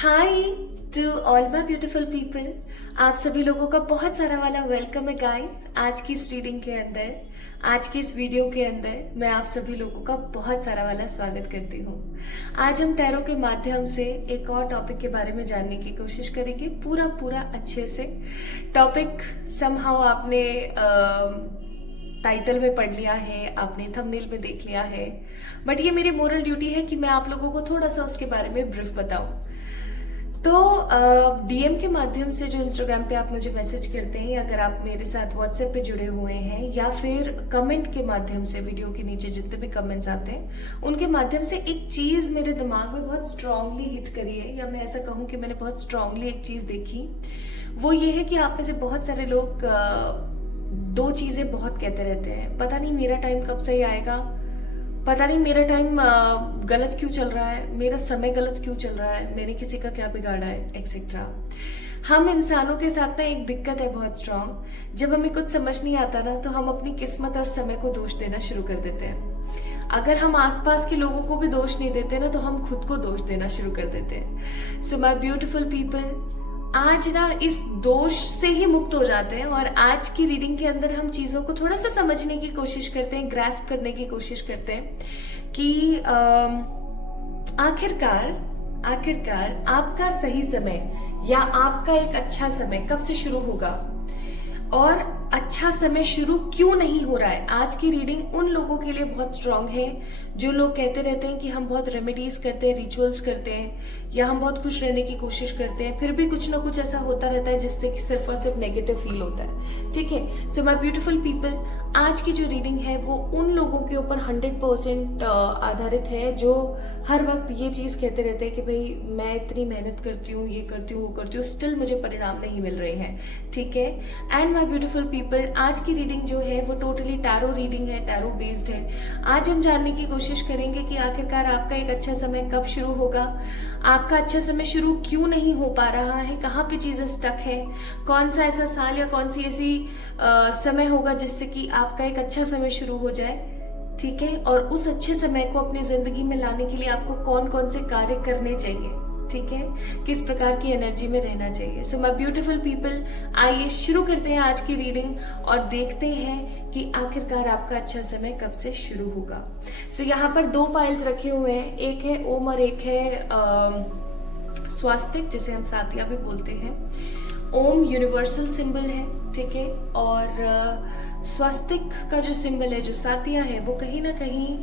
Hi to all my beautiful people. आप सभी लोगों का बहुत सारा वाला वेलकम है गाइस। आज की इस रीडिंग के अंदर, आज की इस वीडियो के अंदर मैं आप सभी लोगों का बहुत सारा वाला स्वागत करती हूँ। आज हम टैरो के माध्यम से एक और टॉपिक के बारे में जानने की कोशिश करेंगे, पूरा पूरा अच्छे से। टॉपिक समहाउ आपने टाइटल में पढ़ लिया है, आपने थंबनेल में देख लिया है, बट ये मेरी मोरल ड्यूटी है कि मैं आप लोगों को थोड़ा सा उसके बारे में ब्रीफ बताऊं। तो डीएम के माध्यम से जो इंस्टाग्राम पे आप मुझे मैसेज करते हैं, अगर आप मेरे साथ व्हाट्सएप पे जुड़े हुए हैं, या फिर कमेंट के माध्यम से, वीडियो के नीचे जितने भी कमेंट्स आते हैं उनके माध्यम से एक चीज़ मेरे दिमाग में बहुत स्ट्रांगली हिट करी है, या मैं ऐसा कहूँ कि मैंने बहुत स्ट्रांगली एक चीज़ देखी। वो ये है कि आप में से बहुत सारे लोग दो चीज़ें बहुत कहते रहते हैं, पता नहीं मेरा टाइम कब सही आएगा, पता नहीं मेरा टाइम गलत क्यों चल रहा है, मेरा समय गलत क्यों चल रहा है, मैंने किसी का क्या बिगाड़ा है, एक्सेट्रा। हम इंसानों के साथ ना एक दिक्कत है बहुत स्ट्रांग। जब हमें कुछ समझ नहीं आता ना, तो हम अपनी किस्मत और समय को दोष देना शुरू कर देते हैं। अगर हम आसपास के लोगों को भी दोष नहीं देते ना, तो हम खुद को दोष देना शुरू कर देते हैं। सो माय ब्यूटीफुल पीपल, आज ना इस दोष से ही मुक्त हो जाते हैं, और आज की रीडिंग के अंदर हम चीज़ों को थोड़ा सा समझने की कोशिश करते हैं, ग्रैस्प करने की कोशिश करते हैं कि आखिरकार आपका सही समय या आपका एक अच्छा समय कब से शुरू होगा, और अच्छा समय शुरू क्यों नहीं हो रहा है। आज की रीडिंग उन लोगों के लिए बहुत स्ट्रांग है जो लोग कहते रहते हैं कि हम बहुत रेमेडीज करते हैं, रिचुअल्स करते हैं, या हम बहुत खुश रहने की कोशिश करते हैं, फिर भी कुछ ना कुछ ऐसा होता रहता है जिससे कि सिर्फ और सिर्फ नेगेटिव फील होता है। ठीक है, सो माय ब्यूटीफुल पीपल, आज की जो रीडिंग है वो उन लोगों के ऊपर 100% आधारित है जो हर वक्त ये चीज़ कहते रहते हैं कि भाई मैं इतनी मेहनत करती हूँ, ये करती हूँ, वो करती हूँ, स्टिल मुझे परिणाम नहीं मिल रहे हैं। ठीक है, एंड माय ब्यूटीफुल पीपल, आज की रीडिंग जो है वो टोटली टैरो रीडिंग है, टैरो बेस्ड है। आज हम जानने की कोशिश करेंगे कि आखिरकार आपका एक अच्छा समय कब शुरू होगा, आपका अच्छा समय शुरू क्यों नहीं हो पा रहा है, कहाँ पे चीज़ें स्टक है, कौन सा ऐसा साल या कौन सी ऐसी समय होगा जिससे कि आपका एक अच्छा समय शुरू हो जाए। ठीक है, और उस अच्छे समय को अपनी जिंदगी में लाने के लिए आपको कौन कौन से कार्य करने चाहिए, ठीक है, किस प्रकार की एनर्जी में रहना चाहिए। सो माय ब्यूटीफुल पीपल, आइए शुरू करते हैं आज की रीडिंग और देखते हैं कि आखिरकार आपका अच्छा समय कब से शुरू होगा। सो यहाँ पर दो पाइल्स रखे हुए हैं, एक है ओम और एक है स्वास्तिक, जिसे हम सातिया भी बोलते हैं। ओम यूनिवर्सल सिंबल है, ठीक है, और स्वास्तिक का जो सिंबल है, जो सातिया है, वो कहीं ना कहीं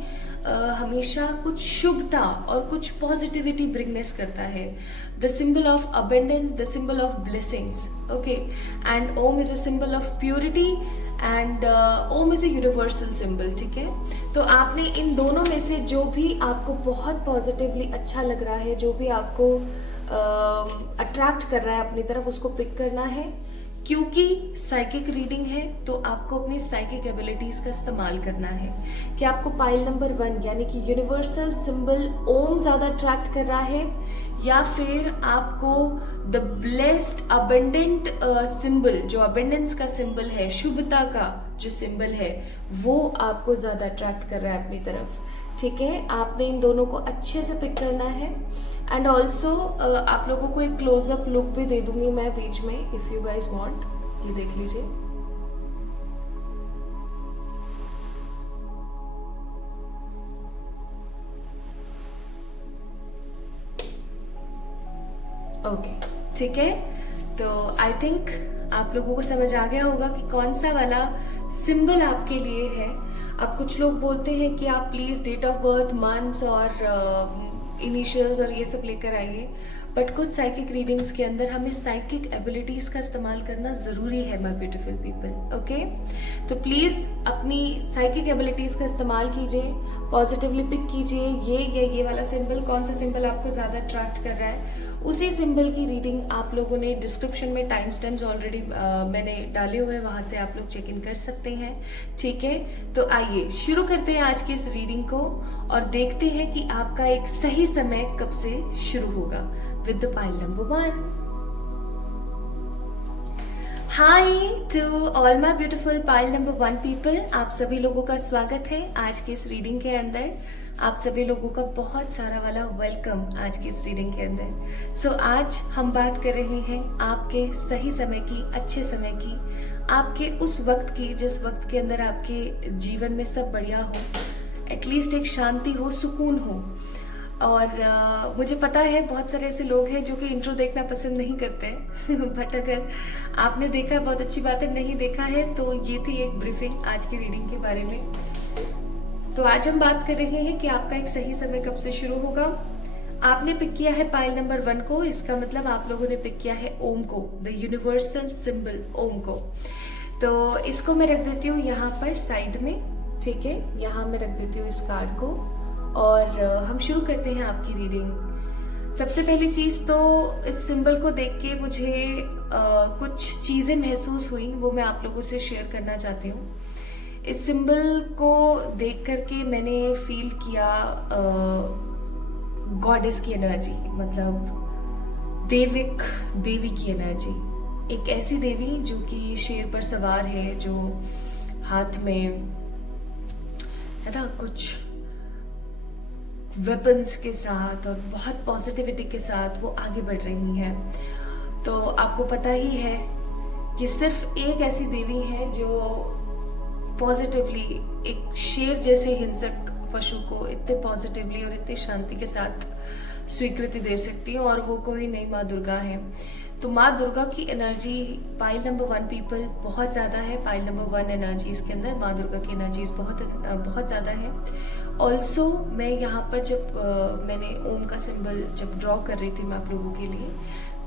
हमेशा कुछ शुभता और कुछ पॉजिटिविटी ब्रिंगनेस करता है। The symbol of abundance, the symbol of blessings, okay, and Om is a symbol of purity, and Om is a universal symbol. ठीक है, तो आपने इन दोनों में से जो भी आपको बहुत पॉजिटिवली अच्छा लग रहा है, जो भी आपको अट्रैक्ट कर रहा है अपनी तरफ, उसको पिक करना है। क्योंकि साइकिक रीडिंग है तो आपको अपनी साइकिक एबिलिटीज का इस्तेमाल करना है। कि आपको पाइल नंबर 1 यानी कि यूनिवर्सल सिंबल ओम ज्यादा अट्रैक्ट कर रहा है, या फिर आपको द ब्लेस्ड अबेंडेंट सिंबल, जो अबेंडेंस का सिंबल है, शुभता का जो सिंबल है, वो आपको ज्यादा अट्रैक्ट कर रहा है अपनी तरफ। ठीक है, आपने इन दोनों को अच्छे से पिक करना है। एंड ऑल्सो आप लोगों को एक क्लोजअप लुक भी दे दूंगी मैं बीच में, इफ यू गाइज वांट, ये देख लीजिए। ओके, ठीक है, तो आई थिंक आप लोगों को समझ आ गया होगा कि कौन सा वाला सिंबल आपके लिए है। अब कुछ लोग बोलते हैं कि आप please date of birth, months और इनिशियल्स और ये सब लेकर आइए, बट कुछ साइकिक रीडिंग्स के अंदर हमें साइकिक एबिलिटीज का इस्तेमाल करना जरूरी है माय ब्यूटीफुल पीपल। ओके, तो प्लीज अपनी साइकिक एबिलिटीज का इस्तेमाल कीजिए, पॉजिटिवली पिक कीजिए ये वाला सिंबल, कौन सा सिंबल आपको ज्यादा अट्रैक्ट कर रहा है। उसी सिंबल की रीडिंग आप लोगों ने डिस्क्रिप्शन में टाइम स्टैम्प्स ऑलरेडी मैंने डाले हुए हैं, वहां से आप लोग चेक इन कर सकते हैं। ठीक है, तो आइए शुरू करते हैं आज की इस रीडिंग को और देखते हैं कि आपका एक सही समय कब से शुरू होगा with the pile number 1। Hi to all my beautiful pile number 1 people, आप सभी लोगों का स्वागत है आज की इस रीडिंग के अंदर। आप सभी लोगों का बहुत सारा वाला वेलकम आज की इस रीडिंग के अंदर। सो आज हम बात कर रहे हैं आपके सही समय की, अच्छे समय की, आपके उस वक्त की जिस वक्त के अंदर आपके जीवन में सब बढ़िया हो, एटलीस्ट एक शांति हो, सुकून हो। और मुझे पता है बहुत सारे ऐसे लोग हैं जो कि इंट्रो देखना पसंद नहीं करते हैं बट अगर आपने देखा है बहुत अच्छी बात है, नहीं देखा है तो ये थी एक ब्रीफिंग आज की रीडिंग के बारे में। तो आज हम बात कर रहे हैं कि आपका एक सही समय कब से शुरू होगा। आपने पिक किया है पाइल नंबर 1 को, इसका मतलब आप लोगों ने पिक किया है ओम को, द यूनिवर्सल सिंबल ओम को। तो इसको मैं रख देती हूँ यहाँ पर साइड में, ठीक है, यहाँ मैं रख देती हूँ इस कार्ड को और हम शुरू करते हैं आपकी रीडिंग। सबसे पहली चीज़ तो इस सिंबल को देख के मुझे कुछ चीज़ें महसूस हुई, वो मैं आप लोगों से शेयर करना चाहती हूँ। इस सिंबल को देख करके मैंने फील किया गॉडेस की एनर्जी, मतलब देवी की एनर्जी। एक ऐसी देवी जो कि शेर पर सवार है, जो हाथ में है ना कुछ वेपन्स के साथ और बहुत पॉजिटिविटी के साथ वो आगे बढ़ रही हैं। तो आपको पता ही है कि सिर्फ एक ऐसी देवी है जो पॉजिटिवली एक शेर जैसे हिंसक पशु को इतने पॉजिटिवली और इतनी शांति के साथ स्वीकृति दे सकती है, और वो कोई नहीं, माँ दुर्गा है। तो माँ दुर्गा की एनर्जी पाइल नंबर 1 पीपल बहुत ज़्यादा है। पाइल नंबर 1 एनर्जीज के अंदर माँ दुर्गा की एनर्जीज बहुत ज़्यादा है। ऑल्सो मैं यहाँ पर जब मैंने ओम का सिंबल जब ड्रॉ कर रही थी मैं आप लोगों के लिए,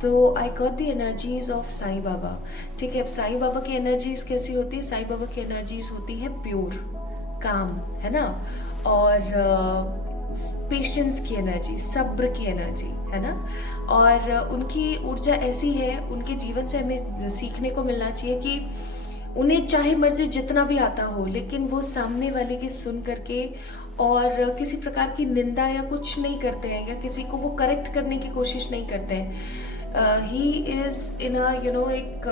तो I got the energies of Sai Baba. ठीक है, अब साईं बाबा की एनर्जीज कैसी होती है? साईं बाबा की एनर्जीज होती है प्योर, काम, है ना, और पेशेंस की एनर्जी, सब्र की एनर्जी, है ना। और उनकी ऊर्जा ऐसी है, उनके जीवन से हमें सीखने को मिलना चाहिए कि उन्हें चाहे मर्जी जितना भी आता हो, लेकिन वो सामने वाले की सुन करके और किसी प्रकार की निंदा या कुछ नहीं करते हैं, या किसी को वो करेक्ट करने की कोशिश नहीं करते हैं। ही इज इन अ एक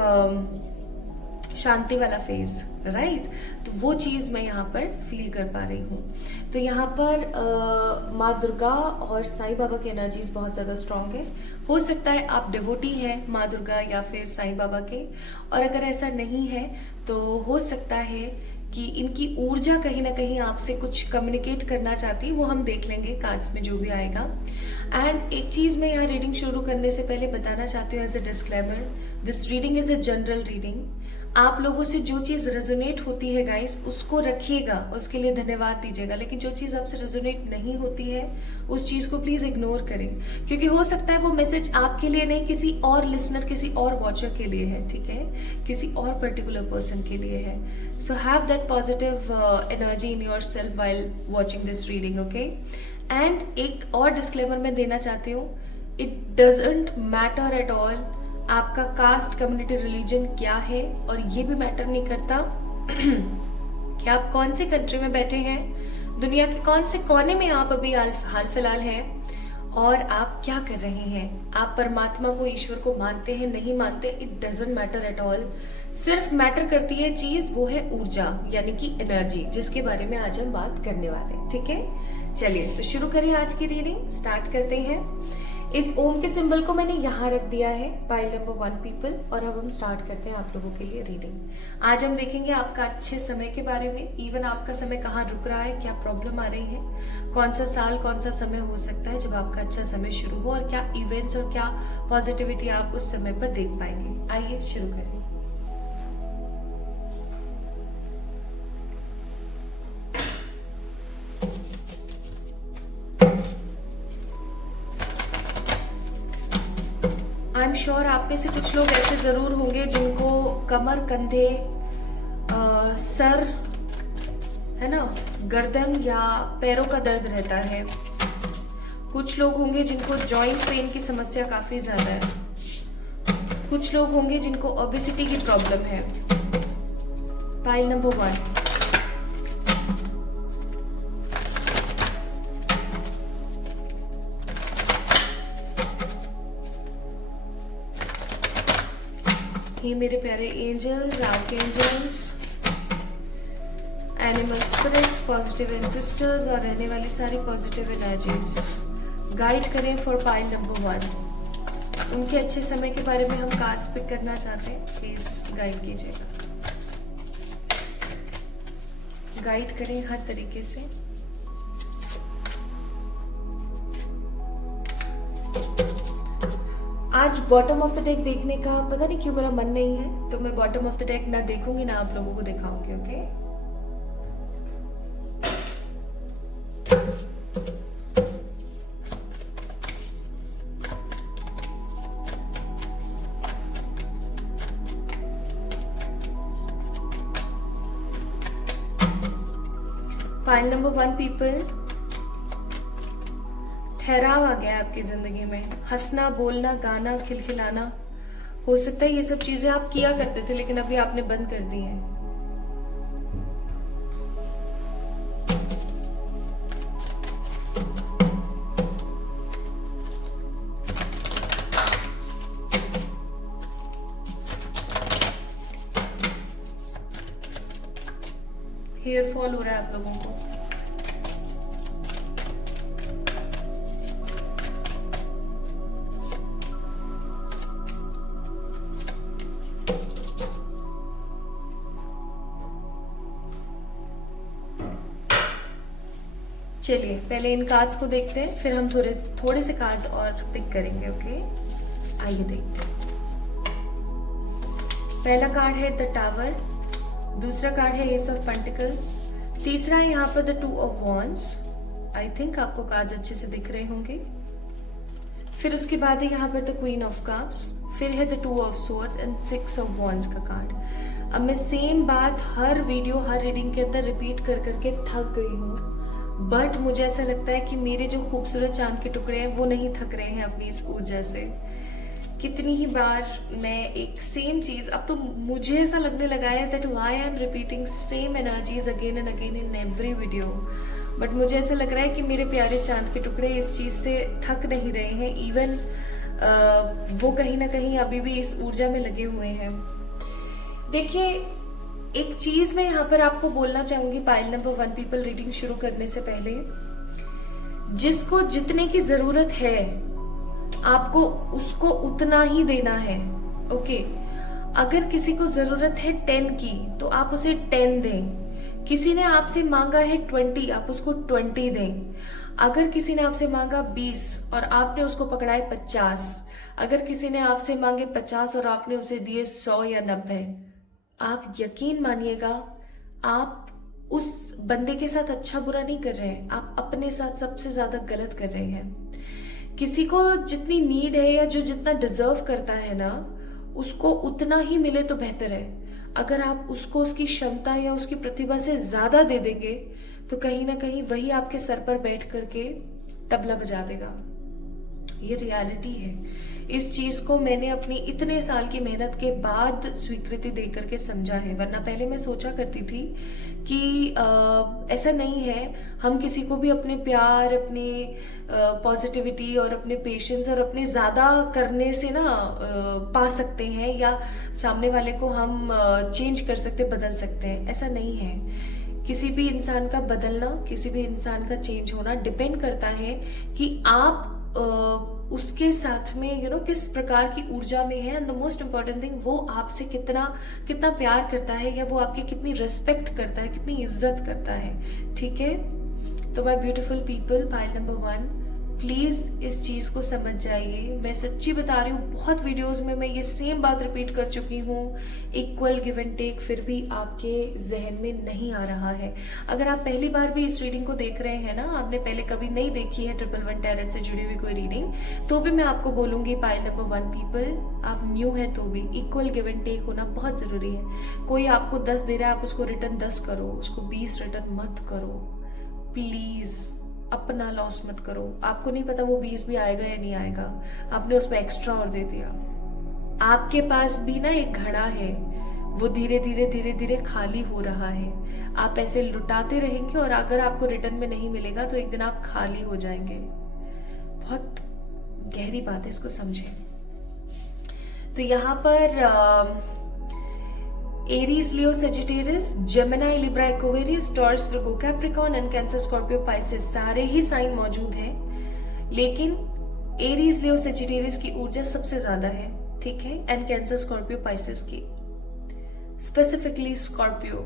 शांति वाला फेज, राइट। तो वो चीज़ मैं यहाँ पर फील कर पा रही हूँ। तो यहाँ पर माँ दुर्गा और साईं बाबा की एनर्जीज बहुत ज़्यादा स्ट्रांग है। हो सकता है आप डिवोटी हैं माँ दुर्गा या फिर साईं बाबा के, और अगर ऐसा नहीं है तो हो सकता है कि इनकी ऊर्जा कहीं ना कहीं आपसे कुछ कम्युनिकेट करना चाहती है। वो हम देख लेंगे कार्ड्स में जो भी आएगा। एंड एक चीज़ मैं यहाँ रीडिंग शुरू करने से पहले बताना चाहती हूँ as a disclaimer, this reading is a general reading. आप लोगों से जो चीज़ रेजोनेट होती है गाइस, उसको रखिएगा, उसके लिए धन्यवाद दीजिएगा। लेकिन जो चीज़ आपसे रेजोनेट नहीं होती है उस चीज़ को प्लीज़ इग्नोर करें, क्योंकि हो सकता है वो मैसेज आपके लिए नहीं, किसी और लिसनर, किसी और वॉचर के लिए है, ठीक है, किसी और पर्टिकुलर पर्सन के लिए है। So have that positive energy in your self while watching this reading, okay. And एक और डिस्क्लेमर मैं देना चाहती हूँ, it doesn't matter at all आपका कास्ट, कम्युनिटी, रिलीजन क्या है, और ये भी मैटर नहीं करता कि आप कौन से कंट्री में बैठे हैं, दुनिया के कौन से कोने में आप अभी हाल फिलहाल हैं, और आप क्या कर रहे हैं। आप परमात्मा को, ईश्वर को मानते हैं, नहीं मानते, it doesn't matter at all. सिर्फ मैटर करती है चीज, वो है ऊर्जा, यानी कि एनर्जी, जिसके बारे में आज हम बात करने वाले हैं, ठीक है। चलिए तो शुरू करें आज की रीडिंग, स्टार्ट करते हैं। इस ओम के सिंबल को मैंने यहाँ रख दिया है, पाइल नंबर 1 पीपल, और अब हम स्टार्ट करते हैं आप लोगों के लिए रीडिंग। आज हम देखेंगे आपका अच्छे समय के बारे में, इवन आपका समय कहाँ रुक रहा है, क्या प्रॉब्लम आ रही है, कौन सा साल, कौन सा समय हो सकता है जब आपका अच्छा समय शुरू हो, और क्या इवेंट्स और क्या पॉजिटिविटी आप उस समय पर देख पाएंगे। आइए शुरू करें। आई एम श्योर आप में से कुछ लोग ऐसे जरूर होंगे जिनको कमर, कंधे, सर, है ना, गर्दन या पैरों का दर्द रहता है। कुछ लोग होंगे जिनको जॉइंट पेन की समस्या काफी ज्यादा है। कुछ लोग होंगे जिनको ओबेसिटी की प्रॉब्लम है। पाइल नंबर 1, हे मेरे प्यारे angels, archangels, animal spirits, positive ancestors और रहने वाली सारी पॉजिटिव एनर्जीज गाइड करें फॉर पाइल नंबर 1। उनके अच्छे समय के बारे में हम कार्ड्स पिक करना चाहते हैं, प्लीज गाइड कीजिएगा, गाइड करें हर तरीके से। आज बॉटम ऑफ द डेक देखने का पता नहीं क्यों मेरा मन नहीं है, तो मैं बॉटम ऑफ द डेक ना देखूंगी ना आप लोगों को दिखाऊंगी। ओके, फाइल नंबर 1 पीपल, ठहराव आ गया है आपकी जिंदगी में। हंसना, बोलना, गाना, खिलखिलाना, हो सकता है ये सब चीजें आप किया करते थे लेकिन अभी आपने बंद कर दी हैं। हेयर फॉल हो रहा है आप लोगों को। चलिए पहले इन कार्ड्स को देखते हैं, फिर हम थोड़े से कार्ड्स और पिक करेंगे। ओके, आइए देखते हैं। पहला कार्ड है द टावर, दूसरा कार्ड है एस ऑफ पेंटिकल्स, तीसरा है यहाँ पर the 2 of wands. I think आपको कार्ड्स अच्छे से दिख रहे होंगे। फिर उसके बाद है यहाँ पर द क्वीन ऑफ कप्स, फिर है the 2 of swords and 6 of wands का कार्ड। अब मैं सेम बात हर वीडियो हर रीडिंग के अंदर रिपीट कर करके थक गई हूँ, बट मुझे ऐसा लगता है कि मेरे जो खूबसूरत चांद के टुकड़े हैं वो नहीं थक रहे हैं अपनी इस ऊर्जा से। कितनी ही बार मैं एक सेम चीज, अब तो मुझे ऐसा लगने लगा है that why I am repeating same energies again and again in every video, but मुझे ऐसा लग रहा है कि मेरे प्यारे चांद के टुकड़े इस चीज से थक नहीं रहे हैं। इवन वो कहीं ना कहीं अभी भी इस ऊर्जा में लगे हुए हैं। देखिए, एक चीज मैं यहाँ पर आपको बोलना चाहूंगी पाइल नंबर 1 पीपल, रीडिंग शुरू करने से पहले, जिसको जितने की जरूरत है आपको उसको उतना ही देना है। ओके, अगर किसी को जरूरत है 10 की तो आप उसे 10 दें। किसी ने आपसे मांगा है 20, आप उसको 20 दें। अगर किसी ने आपसे मांगा 20 और आपने उसको पकड़ा है 50, अगर किसी ने आपसे मांगे 50 और आपने उसे दिए 100 या 90, आप यकीन मानिएगा आप उस बंदे के साथ अच्छा बुरा नहीं कर रहे हैं, आप अपने साथ सबसे ज्यादा गलत कर रहे हैं। किसी को जितनी नीड है या जो जितना डिजर्व करता है ना, उसको उतना ही मिले तो बेहतर है। अगर आप उसको उसकी क्षमता या उसकी प्रतिभा से ज्यादा दे देंगे तो कहीं ना कहीं वही आपके सर पर बैठ करके तबला बजा देगा। ये रियलिटी है। इस चीज को मैंने अपनी इतने साल की मेहनत के बाद स्वीकृति देकर के समझा है, वरना पहले मैं सोचा करती थी कि ऐसा नहीं है, हम किसी को भी अपने प्यार, अपनी पॉजिटिविटी और अपने पेशेंस और अपने ज्यादा करने से ना पा सकते हैं, या सामने वाले को हम चेंज कर सकते, बदल सकते हैं। ऐसा नहीं है। किसी भी इंसान का बदलना, किसी भी इंसान का चेंज होना डिपेंड करता है कि आप उसके साथ में किस प्रकार की ऊर्जा में है, and the most important thing, वो आपसे कितना कितना प्यार करता है, या वो आपकी कितनी रिस्पेक्ट करता है, कितनी इज्जत करता है। ठीक है, तो my beautiful people, pile number 1, please इस चीज को समझ जाइए। मैं सच्ची बता रही हूँ, बहुत वीडियोस में मैं ये सेम बात रिपीट कर चुकी हूँ, इक्वल गिव एंड टेक, फिर भी आपके जहन में नहीं आ रहा है। अगर आप पहली बार भी इस रीडिंग को देख रहे हैं ना, आपने पहले कभी नहीं देखी है 111 टैरेट से जुड़ी हुई कोई रीडिंग, तो भी मैं आपको बोलूंगी पाइल नंबर 1 पीपल, आप न्यू है तो भी इक्वल गिव एंड टेक होना बहुत जरूरी है। कोई आपको 10 दे रहा है, आप उसको रिटर्न 10 करो, उसको 20 रिटर्न मत करो प्लीज। अपना लॉस मत करो। आपको नहीं पता वो 20 भी आएगा या नहीं आएगा, आपने उसमें एक्स्ट्रा और दे दिया। आपके पास भी ना एक घड़ा है, वो धीरे धीरे धीरे धीरे खाली हो रहा है। आप ऐसे लुटाते रहेंगे और अगर आपको रिटर्न में नहीं मिलेगा तो एक दिन आप खाली हो जाएंगे। बहुत गहरी बात है, इसको समझें। तो यहाँ पर Aries, Leo, Sagittarius, Gemini, Libra, Aquarius, Taurus, Virgo, Capricorn and cancer, Scorpio, Pisces, सारे ही साइन मौजूद हैं, लेकिन एरीज, लियो, सेजिटेरियस की ऊर्जा सबसे ज्यादा है, ठीक है, एंड कैंसर, स्कॉर्पियो, पाइसेस की, स्पेसिफिकली स्कॉर्पियो।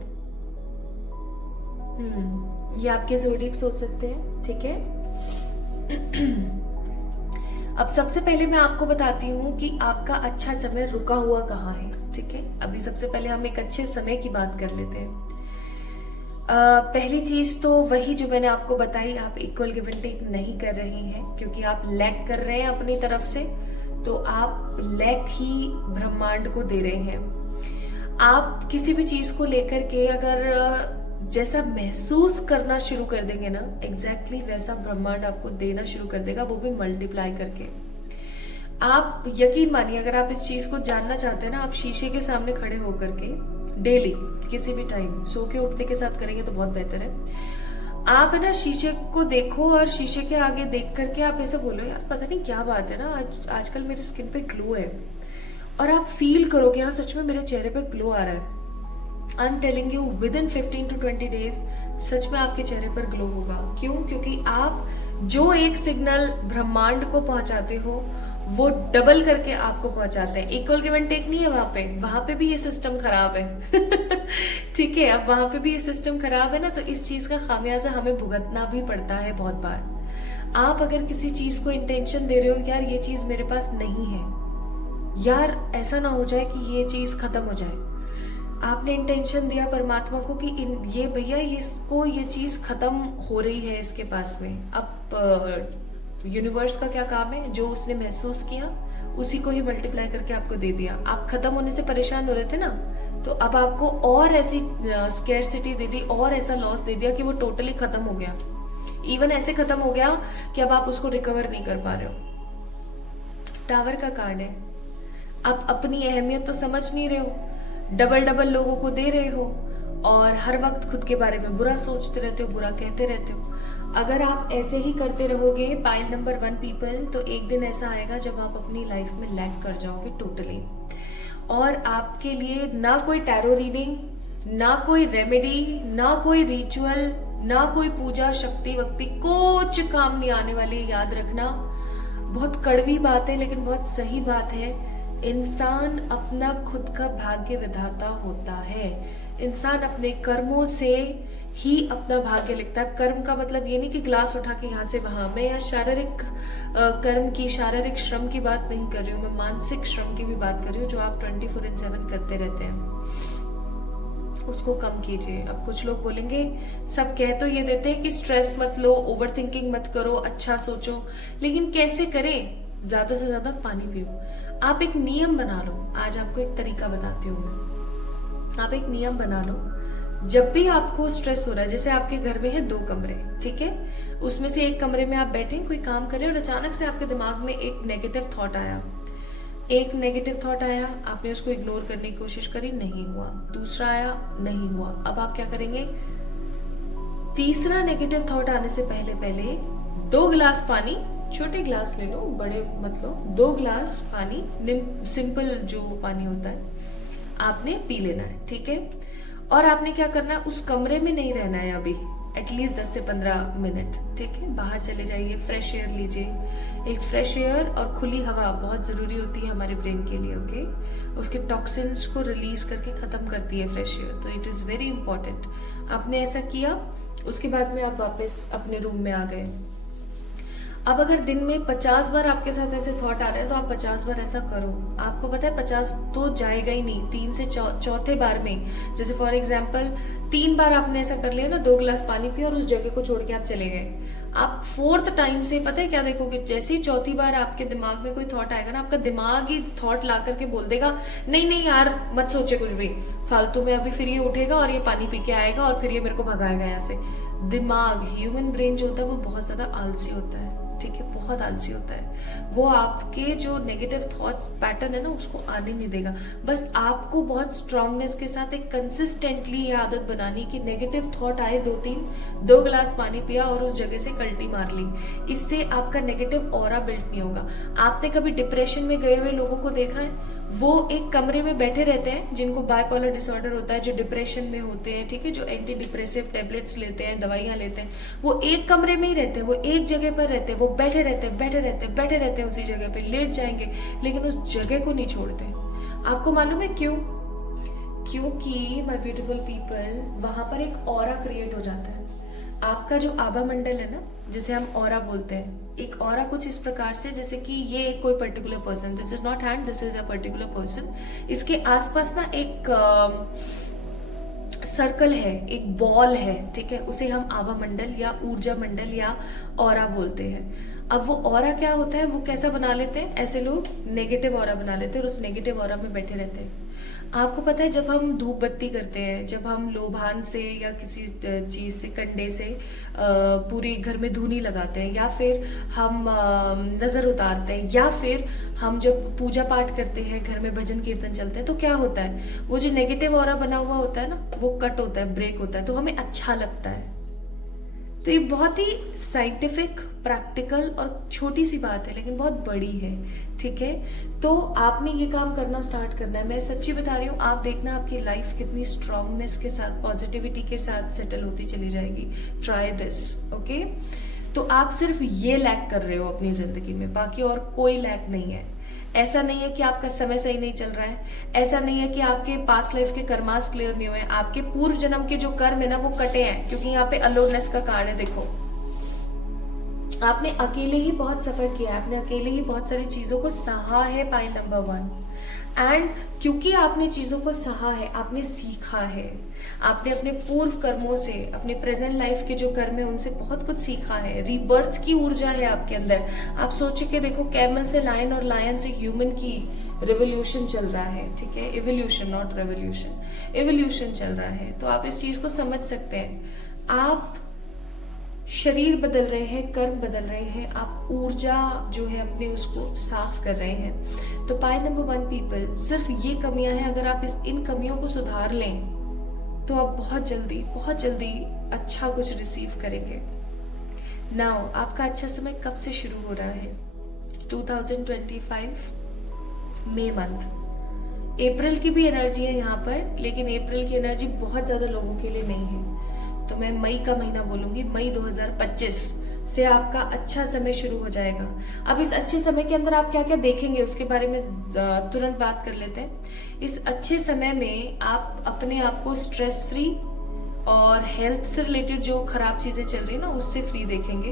ये आपके ज़ोडिएक्स हो सकते हैं, ठीक है। अब सबसे पहले मैं आपको बताती हूँ कि आपका अच्छा समय रुका हुआ कहाँ है, ठीक है। अभी सबसे पहले हम एक अच्छे समय की बात कर लेते हैं। पहली चीज तो वही जो मैंने आपको बताई, आप इक्वल गिव एंड टेक नहीं कर रही हैं, क्योंकि आप लैक कर रहे हैं अपनी तरफ से, तो आप लैक ही ब्रह्मांड को दे रहे हैं। आप किसी भी चीज को लेकर के अगर जैसा महसूस करना शुरू कर देंगे ना, एग्जैक्टली वैसा ब्रह्मांड आपको देना शुरू कर देगा, वो भी मल्टीप्लाई करके। आप यकीन मानिए, अगर आप इस चीज को जानना चाहते हैं ना, आप शीशे के सामने खड़े होकर के डेली किसी भी टाइम सो के उठते के साथ करेंगे तो बहुत बेहतर है। आप है ना शीशे को देखो और शीशे के आगे देख करके आप ऐसा बोलो, यार पता नहीं क्या बात है ना, आजकल मेरी स्किन पे ग्लो है, और आप फील करो कि हाँ सच में मेरे चेहरे पे ग्लो आ रहा है। I am telling you, within 15 to 20 days सच में आपके चेहरे पर ग्लो होगा। क्यों? क्योंकि आप जो एक सिग्नल ब्रह्मांड को पहुंचाते हो वो डबल करके आपको पहुंचाते हैं। इक्वल गिव एंड टेक नहीं है वहां पे भी ये सिस्टम खराब है। ठीक है, अब वहां पे भी ये सिस्टम खराब है ना, तो इस चीज का खामियाजा हमें भुगतना भी पड़ता है बहुत बार। आप अगर किसी चीज को इंटेंशन दे रहे हो, यार ये चीज मेरे पास नहीं है, यार ऐसा ना हो जाए कि ये चीज खत्म हो जाए, आपने इंटेंशन दिया परमात्मा को कि ये भैया इसको ये चीज खत्म हो रही है इसके पास में। अब यूनिवर्स का क्या काम है, जो उसने महसूस किया उसी को ही मल्टीप्लाई करके आपको दे दिया। आप खत्म होने से परेशान हो रहे थे ना, तो अब आपको और ऐसी स्केर्सिटी दे दी और ऐसा लॉस दे दिया कि वो टोटली खत्म हो गया। इवन ऐसे खत्म हो गया कि अब आप उसको रिकवर नहीं कर पा रहे हो। टावर का कार्ड है, आप अपनी अहमियत तो समझ नहीं रहे हो, डबल लोगों को दे रहे हो और हर वक्त खुद के बारे में बुरा सोचते रहते हो, बुरा कहते रहते हो। अगर आप ऐसे ही करते रहोगे पाइल नंबर 1 पीपल, तो एक दिन ऐसा आएगा जब आप अपनी लाइफ में लैग कर जाओगे टोटली, और आपके लिए ना कोई टैरो रीडिंग, ना कोई रेमेडी, ना कोई रिचुअल, ना कोई पूजा शक्ति वक्ति, कुछ काम नहीं आने वाली। याद रखना, बहुत कड़वी बात है लेकिन बहुत सही बात है। इंसान अपना खुद का भाग्य विधाता होता है। इंसान अपने कर्मों से ही अपना भाग्य लिखता है। कर्म का मतलब ये नहीं कि ग्लास उठा के यहाँ से वहां, मैं यहाँ शारीरिक कर्म की, शारीरिक श्रम की बात नहीं कर रही हूँ, मैं मानसिक श्रम की भी बात कर रही हूँ, जो आप 24/7 करते रहते हैं, उसको कम कीजिए। अब कुछ लोग बोलेंगे, सब कह तो ये देते हैं कि स्ट्रेस मत लो, ओवर थिंकिंग मत करो, अच्छा सोचो, लेकिन कैसे करें? ज्यादा से ज्यादा पानी पियो। आप एक नियम बना लो, आज आपको एक तरीका बताती हूँ मैं। आप एक नियम बना लो, जब भी आपको स्ट्रेस हो रहा है, जैसे आपके घर में है 2 कमरे, ठीक है, उसमें से एक कमरे में आप बैठे कोई काम कर रहे हो और अचानक से आपके दिमाग में एक नेगेटिव थॉट आया। एक नेगेटिव थॉट आया, आपने उसको इग्नोर करने की कोशिश करी, नहीं हुआ। दूसरा आया, नहीं हुआ। अब आप क्या करेंगे? तीसरा नेगेटिव थॉट आने से पहले 2 गिलास पानी, छोटे ग्लास ले लो, बड़े मत लो, 2 गिलास पानी, सिंपल जो पानी होता है, आपने पी लेना है, ठीक है। और आपने क्या करना है, उस कमरे में नहीं रहना है अभी, एटलीस्ट 10 से 15 मिनट, ठीक है। बाहर चले जाइए, फ्रेश एयर लीजिए। एक फ्रेश एयर और खुली हवा बहुत जरूरी होती है हमारे ब्रेन के लिए, ओके। उसके टॉक्सिन्स को रिलीज करके खत्म करती है फ्रेश एयर, तो इट इज वेरी इंपॉर्टेंट। आपने ऐसा किया, उसके बाद में आप वापस अपने रूम में आ गए। अब अगर दिन में 50 बार आपके साथ ऐसे थॉट आ रहे हैं, तो आप 50 बार ऐसा करो। आपको पता है 50 तो जाएगा ही नहीं, 3 से चौथे बार में, जैसे फॉर एग्जाम्पल 3 बार आपने ऐसा कर लिया ना, 2 गिलास पानी पिया और उस जगह को छोड़ के आप चले गए। आप 4th टाइम से पता है क्या देखोगे, जैसे ही चौथी बार आपके दिमाग में कोई थॉट आएगा ना, आपका दिमाग ही थॉट ला करके बोल देगा, नहीं नहीं यार मत सोचे कुछ भी फालतू में, अभी फिर ये उठेगा और ये पानी पी के आएगा और फिर ये मेरे को भगाएगा यहाँ से। दिमाग, ह्यूमन ब्रेन जो होता है वो बहुत ज्यादा आलसी होता है, ठीक है, बहुत आलसी होता है। वो आपके जो नेगेटिव थॉट्स पैटर्न है ना, उसको आने नहीं देगा। बस आपको बहुत स्ट्रांगनेस के साथ एक कंसिस्टेंटली ये आदत बनानी कि नेगेटिव थॉट आए 2 गिलास पानी पिया और उस जगह से कल्टी मार ली। इससे आपका नेगेटिव ऑरा बिल्ट नहीं होगा। आपने कभी डिप्रेशन में गए हुए लोगों को देखा है? वो एक कमरे में बैठे रहते हैं, जिनको बाइपोलर डिसऑर्डर होता है, जो डिप्रेशन में होते हैं, ठीक है, जो एंटी डिप्रेसिव टेबलेट्स लेते हैं, दवाइयाँ लेते हैं, वो एक कमरे में ही रहते हैं, वो एक जगह पर रहते हैं, वो बैठे रहते हैं, बैठे रहते हैं, बैठे रहते हैं, उसी जगह पे लेट जाएंगे, लेकिन उस जगह को नहीं छोड़ते। आपको मालूम है क्यों? क्योंकि माय ब्यूटीफुल पीपल, वहां पर एक ऑरा क्रिएट हो जाता है। आपका जो आभा मंडल है ना, जिसे हम ऑरा बोलते हैं, एक ऑरा कुछ इस प्रकार से, जैसे कि ये एक कोई particular person, this is not hand, this is a particular person, इसके आसपास ना एक सर्कल है, एक बॉल है, ठीक है, उसे हम आभा मंडल या ऊर्जा मंडल या ऑरा बोलते हैं। अब वो ऑरा क्या होता है, वो कैसा बना लेते हैं, ऐसे लोग नेगेटिव ऑरा बना लेते हैं और उस नेगेटिव ऑरा में बैठे रहते हैं। आपको पता है, जब हम धूप बत्ती करते हैं, जब हम लोभान से या किसी चीज से, कंडे से पूरे घर में धूनी लगाते हैं, या फिर हम नजर उतारते हैं, या फिर हम जब पूजा पाठ करते हैं, घर में भजन कीर्तन चलते हैं, तो क्या होता है, वो जो नेगेटिव ऑरा बना हुआ होता है ना, वो कट होता है, ब्रेक होता है, तो हमें अच्छा लगता है। तो ये बहुत ही साइंटिफिक, प्रैक्टिकल और छोटी सी बात है, लेकिन बहुत बड़ी है, ठीक है। तो आपने ये काम करना स्टार्ट करना है। मैं सच्ची बता रही हूँ, आप देखना आपकी लाइफ कितनी स्ट्रांगनेस के साथ, पॉजिटिविटी के साथ सेटल होती चली जाएगी। Try this, okay. तो आप सिर्फ ये लैक कर रहे हो अपनी जिंदगी में, बाकी और कोई लैक नहीं है। ऐसा नहीं है कि आपका समय सही नहीं चल रहा है, ऐसा नहीं है कि आपके पास्ट लाइफ के कर्मास क्लियर नहीं हुए हैं, आपके पूर्व जन्म के जो कर्म है ना, वो कटे हैं, क्योंकि यहाँ पे अलोननेस का कार्ड है। देखो, आपने अकेले ही बहुत सफर किया है, आपने अकेले ही बहुत सारी चीजों को सहा है, पाइल नंबर 1। एंड क्योंकि आपने चीजों को सहा है, आपने सीखा है, आपने अपने पूर्व कर्मों से, अपने प्रेजेंट लाइफ के जो कर्म है, उनसे बहुत कुछ सीखा है। रीबर्थ की ऊर्जा है आपके अंदर। आप सोच के देखो, कैमल से लायन और लायन से ह्यूमन की रिवोल्यूशन चल रहा है, ठीक है, इवोल्यूशन, नॉट रेवोल्यूशन, इवोल्यूशन चल रहा है। तो आप इस चीज को समझ सकते हैं। आप शरीर बदल रहे हैं, कर्म बदल रहे हैं, आप ऊर्जा जो है अपने उसको साफ कर रहे हैं। तो पाई नंबर 1 पीपल, सिर्फ ये कमियां हैं, अगर आप इन कमियों को सुधार लें तो आप बहुत जल्दी अच्छा कुछ रिसीव करेंगे। नाउ आपका अच्छा समय कब से शुरू हो रहा है? 2025 मई मंथ। अप्रैल की भी एनर्जी है यहाँ पर, लेकिन अप्रैल की एनर्जी बहुत ज्यादा लोगों के लिए नहीं है, तो मैं मई का महीना बोलूंगी। मई 2025 से आपका अच्छा समय शुरू हो जाएगा। अब इस अच्छे समय के अंदर आप क्या क्या देखेंगे, उसके बारे में तुरंत बात कर लेते हैं। इस अच्छे समय में आप अपने आप को स्ट्रेस फ्री और हेल्थ से रिलेटेड जो खराब चीजें चल रही है ना, उससे फ्री देखेंगे।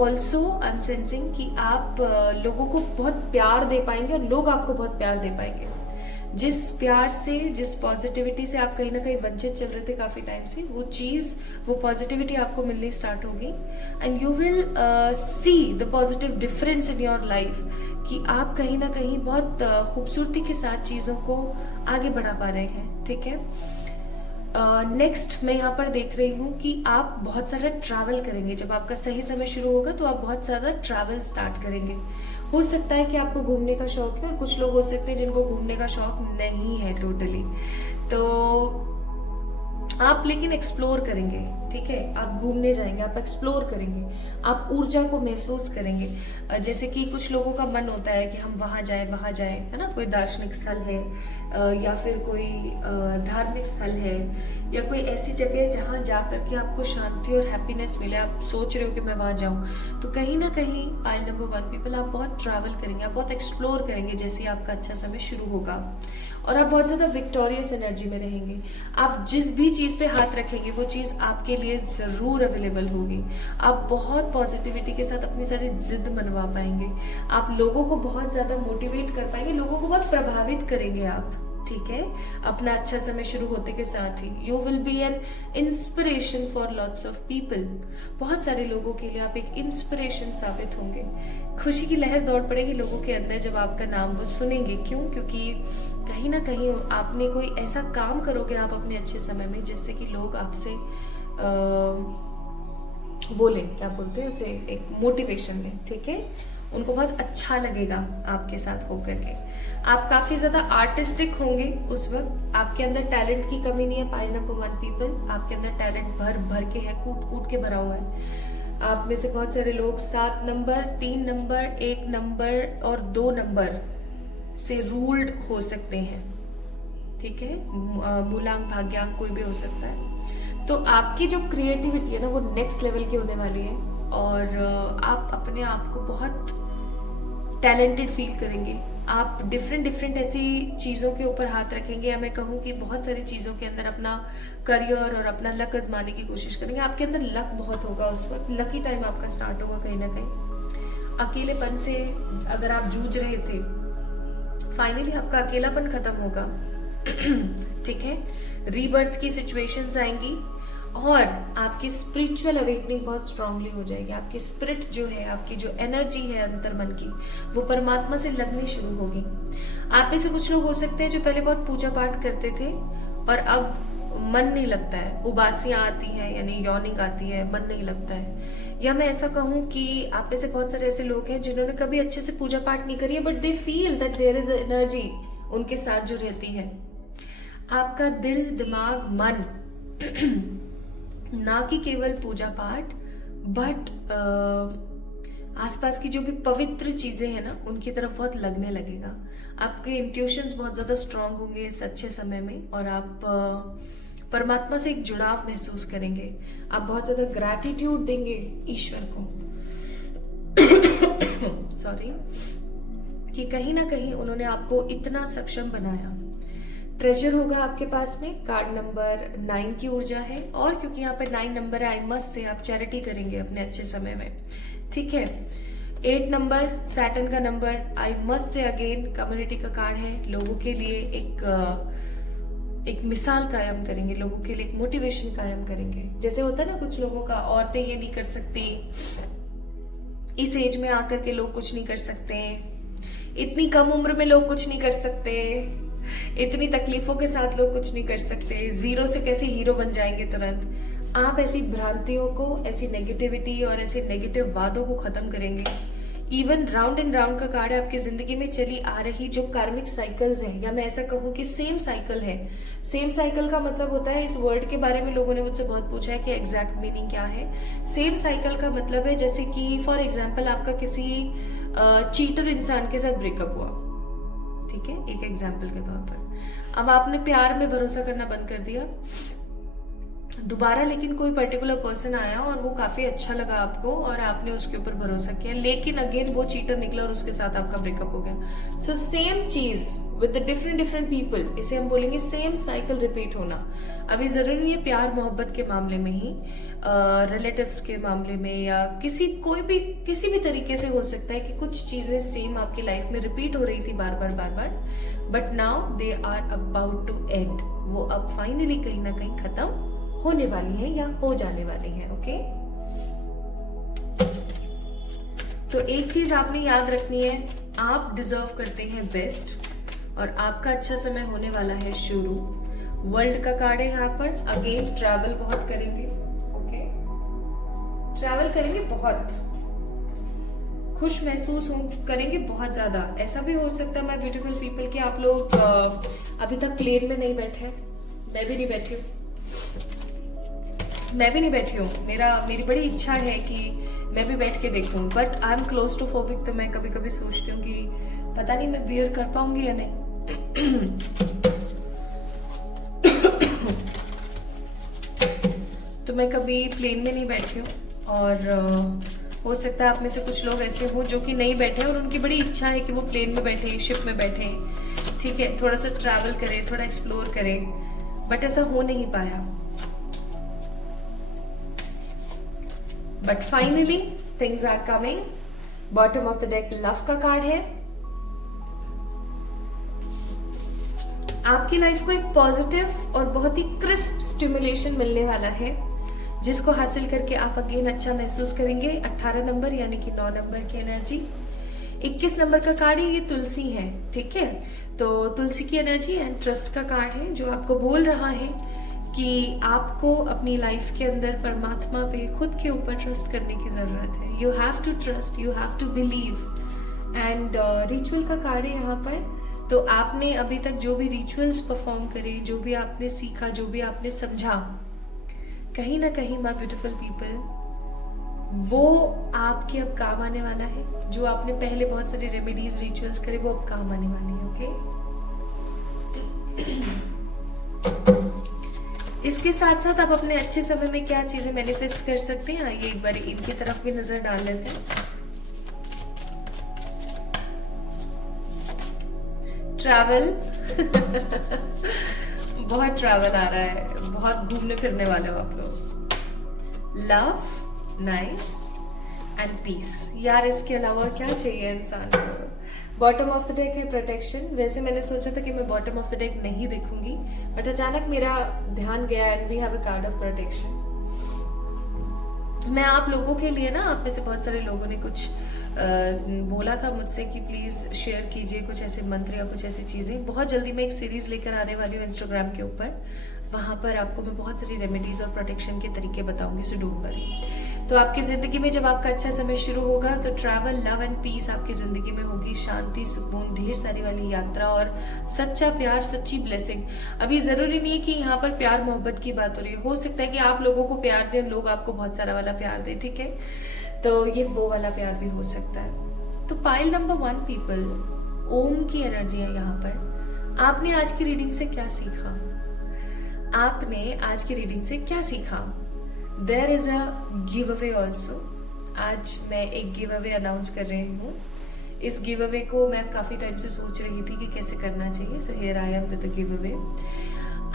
ऑल्सो आई एम सेंसिंग कि आप लोगों को बहुत प्यार दे पाएंगे और लोग आपको बहुत प्यार दे पाएंगे। जिस प्यार से, जिस पॉजिटिविटी से आप कहीं ना कहीं वंचित चल रहे थे काफी टाइम से, वो चीज, वो पॉजिटिविटी आपको मिलनी स्टार्ट होगी। And you will see the positive difference in your life, कि आप कहीं ना कहीं बहुत खूबसूरती के साथ चीजों को आगे बढ़ा पा रहे हैं, ठीक है। नेक्स्ट मैं यहाँ पर देख रही हूँ कि आप बहुत सारा ट्रैवल करेंगे। जब आपका सही समय शुरू होगा तो आप बहुत ज्यादा ट्रैवल स्टार्ट करेंगे। हो सकता है कि आपको घूमने का शौक है, और कुछ लोग हो सकते हैं जिनको घूमने का शौक नहीं है टोटली, तो आप लेकिन एक्सप्लोर करेंगे, ठीक है। आप घूमने जाएंगे, आप एक्सप्लोर करेंगे, आप ऊर्जा को महसूस करेंगे। जैसे कि कुछ लोगों का मन होता है कि हम वहाँ जाए, है ना, कोई दार्शनिक स्थल है, या फिर कोई धार्मिक स्थल है, या कोई ऐसी जगह जहाँ जाकर के आपको शांति और हैप्पीनेस मिले। आप सोच रहे हो कि मैं वहाँ जाऊँ, तो कहीं ना कहीं पाइल नंबर 1 पीपल, आप बहुत ट्रैवल करेंगे, आप बहुत एक्सप्लोर करेंगे जैसे ही आपका अच्छा समय शुरू होगा, और आप बहुत ज्यादा विक्टोरियस एनर्जी में रहेंगे। आप जिस भी चीज पे हाथ रखेंगे वो चीज आपके लिए जरूर अवेलेबल होगी। आप बहुत पॉजिटिविटी के साथ अपनी सारी जिद मनवा पाएंगे, आप लोगों को बहुत ज्यादा मोटिवेट कर पाएंगे, लोगों को बहुत प्रभावित करेंगे आप, ठीक है। अपना अच्छा समय शुरू होते के साथ ही you will be an inspiration for lots of people. बहुत सारे लोगों के लिए आप एक इंस्पिरेशन साबित होंगे। खुशी की लहर दौड़ पड़ेगी लोगों के अंदर जब आपका नाम वो सुनेंगे। क्यों? क्योंकि कहीं ना कहीं आपने कोई ऐसा काम करोगे आप अपने अच्छे समय में, जिससे कि लोग आपसे बोले, क्या बोलते हैं उसे, एक मोटिवेशन दें, ठीक है। उनको बहुत अच्छा लगेगा आपके साथ होकर के। आप काफी ज्यादा आर्टिस्टिक होंगे उस वक्त। आपके अंदर टैलेंट की कमी नहीं है पाइल नंबर 1 पीपल। आपके अंदर टैलेंट भर भर के है, कूट कूट के भरा हुआ है। आप में से बहुत सारे लोग 7 नंबर, 3 नंबर, 1 नंबर और 2 नंबर से रूल्ड हो सकते हैं, ठीक है, मूलांक भाग्यांक कोई भी हो सकता है। तो आपकी जो क्रिएटिविटी है ना वो नेक्स्ट लेवल की होने वाली है और आप अपने आप को बहुत टैलेंटेड फील करेंगे। आप डिफरेंट ऐसी चीज़ों के ऊपर हाथ रखेंगे, या मैं कहूँ कि बहुत सारी चीज़ों के अंदर अपना करियर और अपना लक आजमाने की कोशिश करेंगे। आपके अंदर लक बहुत होगा, उस वक्त लकी टाइम आपका स्टार्ट होगा कहीं ना कहीं। अकेलेपन से अगर आप जूझ रहे थे, फाइनली आपका अकेलापन खत्म होगा, ठीक है। रीबर्थ की सिचुएशंस आएंगी और आपकी स्पिरिचुअल अवेकनिंग बहुत स्ट्रांगली हो जाएगी। आपकी स्पिरिट जो है, आपकी जो एनर्जी है अंतर मन की, वो परमात्मा से लगनी शुरू होगी। आप में से कुछ लोग हो सकते हैं जो पहले बहुत पूजा पाठ करते थे और अब मन नहीं लगता है, उबासियां आती हैं, यानी यॉर्निंग आती है, मन नहीं लगता है। या मैं ऐसा कहूँ कि आप में से बहुत सारे ऐसे लोग हैं जिन्होंने कभी अच्छे से पूजा पाठ नहीं करी है, but they feel that there is energy उनके साथ जो रहती है। आपका दिल, दिमाग, मन ना कि केवल पूजा पाठ, बट आसपास की जो भी पवित्र चीजें हैं ना उनकी तरफ बहुत लगने लगेगा। आपके इंट्यूशंस बहुत ज्यादा स्ट्रांग होंगे इस अच्छे समय में और आप परमात्मा से एक जुड़ाव महसूस करेंगे। आप बहुत ज्यादा ग्रैटिट्यूड देंगे ईश्वर को सॉरी, कि कहीं ना कहीं उन्होंने आपको इतना सक्षम बनाया। ट्रेजर होगा आपके पास में। कार्ड नंबर 9 की ऊर्जा है और क्योंकि यहाँ पे 9 नंबर है, आई मस्ट से आप चैरिटी करेंगे अपने अच्छे समय में, ठीक है। 8 नंबर सैटर्न का number, I must say again community का कार्ड है। लोगों के लिए एक मिसाल कायम करेंगे, लोगों के लिए एक मोटिवेशन कायम करेंगे। जैसे होता है ना कुछ लोगों का, औरतें ये नहीं कर सकती, इस एज में आकर के लोग कुछ नहीं कर सकते, इतनी कम उम्र में लोग कुछ नहीं कर सकते, इतनी तकलीफों के साथ लोग कुछ नहीं कर सकते, जीरो से कैसे हीरो बन जाएंगे तुरंत। आप ऐसी भ्रांतियों को, ऐसी नेगेटिविटी और ऐसे नेगेटिव वादों को खत्म करेंगे। इवन राउंड एंड राउंड का कार्ड है आपकी जिंदगी में चली आ रही जो कार्मिक साइकिल्स हैं, या मैं ऐसा कहूँ कि सेम साइकिल है। सेम साइकिल का मतलब होता है, इस वर्ड के बारे में लोगों ने मुझसे बहुत पूछा है कि एग्जैक्ट मीनिंग क्या है। सेम साइकिल का मतलब है जैसे कि फॉर एग्जाम्पल आपका किसी चीटर इंसान के साथ ब्रेकअप हुआ, ठीक है, एक एग्जाम्पल के तौर पर। अब आपने प्यार में भरोसा करना बंद कर दिया, दोबारा लेकिन कोई पर्टिकुलर पर्सन आया और वो काफी अच्छा लगा आपको और आपने उसके ऊपर भरोसा किया, लेकिन अगेन वो चीटर निकला और उसके साथ आपका ब्रेकअप हो गया। सो सेम चीज विद डिफरेंट पीपल, इसे हम बोलेंगे सेम साइकिल रिपीट होना। अभी जरूरी नहीं है प्यार मोहब्बत के मामले में ही, रिलेटिव्स के मामले में या किसी भी तरीके से हो सकता है कि कुछ चीजें सेम आपकी लाइफ में रिपीट हो रही थी बार बार, but now they are about to end. वो अब फाइनली कहीं ना कहीं खत्म होने वाली है या हो जाने वाली है, ओके। तो एक चीज आपने याद रखनी है, आप डिजर्व करते हैं बेस्ट और आपका अच्छा समय होने वाला है शुरू। वर्ल्ड का कार्ड है यहाँ पर। अगेन ट्रैवल बहुत करेंगे, ओके, ट्रैवल करेंगे, बहुत खुश महसूस करेंगे बहुत ज्यादा। ऐसा भी हो सकता है माय ब्यूटीफुल पीपल कि आप लोग अभी तक प्लेन में नहीं बैठे, मैं भी नहीं बैठी हूँ। मेरी बड़ी इच्छा है कि मैं भी बैठ के देखूं, बट आई एम क्लोस्ट्रोफोबिक, तो मैं कभी कभी सोचती हूँ कि पता नहीं मैं बियर कर पाऊंगी या नहीं। तो मैं कभी प्लेन में नहीं बैठी हूँ और हो सकता है आप में से कुछ लोग ऐसे हो जो कि नहीं बैठे और उनकी बड़ी इच्छा है कि वो प्लेन में बैठे, शिप में बैठे, ठीक है, थोड़ा सा ट्रैवल करें, थोड़ा एक्सप्लोर करें, बट ऐसा हो नहीं पाया। But finally things are coming. Bottom of the deck love का कार्ड है। आपकी लाइफ को एक पॉजिटिव और बहुत ही क्रिस्प स्टिमुलेशन मिलने वाला है, जिसको हासिल करके आप अगेन अच्छा महसूस करेंगे। 18 नंबर यानी कि 9 नंबर की एनर्जी। 21 नंबर का कार्ड है, ये तुलसी है, ठीक है। तो तुलसी की एनर्जी एंड ट्रस्ट का कार्ड है, जो आपको बोल रहा है कि आपको अपनी लाइफ के अंदर परमात्मा पे, खुद के ऊपर ट्रस्ट करने की जरूरत है। You have to trust, you have to believe. And ritual का कार्ड है यहाँ पर। तो आपने अभी तक जो भी रिचुअल्स परफॉर्म करे, जो भी आपने सीखा, जो भी आपने समझा, कहीं ना कहीं माय ब्यूटीफुल पीपल वो आपके अब काम आने वाला है। जो आपने पहले बहुत सारे रेमेडीज रिचुअल्स करे वो अब काम आने वाले हैं। ओके, इसके साथ साथ आप अपने अच्छे समय में क्या चीजें मैनिफेस्ट कर सकते हैं, आइए एक बार इनकी तरफ भी नजर डाल लेते हैं। ट्रैवल बहुत ट्रैवल आ रहा है, बहुत घूमने फिरने वाले हो आप लोग। Love, nice and peace. यार इसके अलावा क्या चाहिए इंसान को। बॉटम ऑफ द डेक है प्रोटेक्शन। वैसे मैंने सोचा था कि मैं बॉटम ऑफ द डेक नहीं देखूंगी, बट अचानक मेरा ध्यान गया and we have a card of protection. मैं आप लोगों के लिए ना, आप में से बहुत सारे लोगों ने कुछ बोला था मुझसे कि प्लीज शेयर कीजिए कुछ ऐसे मंत्र या कुछ ऐसी चीजें। बहुत जल्दी मैं एक सीरीज लेकर आने वाली हूँ इंस्टाग्राम के ऊपर, वहां पर आपको मैं बहुत सारी रेमेडीज और प्रोटेक्शन के तरीके बताऊंगी, सो डोंट वरी। तो आपकी जिंदगी में जब आपका अच्छा समय शुरू होगा तो ट्रैवल, लव एंड पीस आपकी जिंदगी में होगी। शांति, सुकून, ढेर सारी वाली यात्रा और सच्चा प्यार, सच्ची ब्लेसिंग। अभी जरूरी नहीं है कि यहाँ पर प्यार मोहब्बत की बात हो रही है, हो सकता है कि आप लोगों को प्यार दें, लोग आपको बहुत सारा वाला प्यार दें, ठीक है। तो ये वो वाला प्यार भी हो सकता है। तो पाइल नंबर 1 पीपल, ओम की एनर्जी है यहाँ पर। आपने आज की रीडिंग से क्या सीखा? आपने आज की रीडिंग से क्या सीखा? There is a give away also. आज मैं एक गिव अवे अनाउंस कर रही हूँ। इस गिव अवे को मैं काफी टाइम से सोच रही थी कि कैसे करना चाहिए, so here I am with the give away.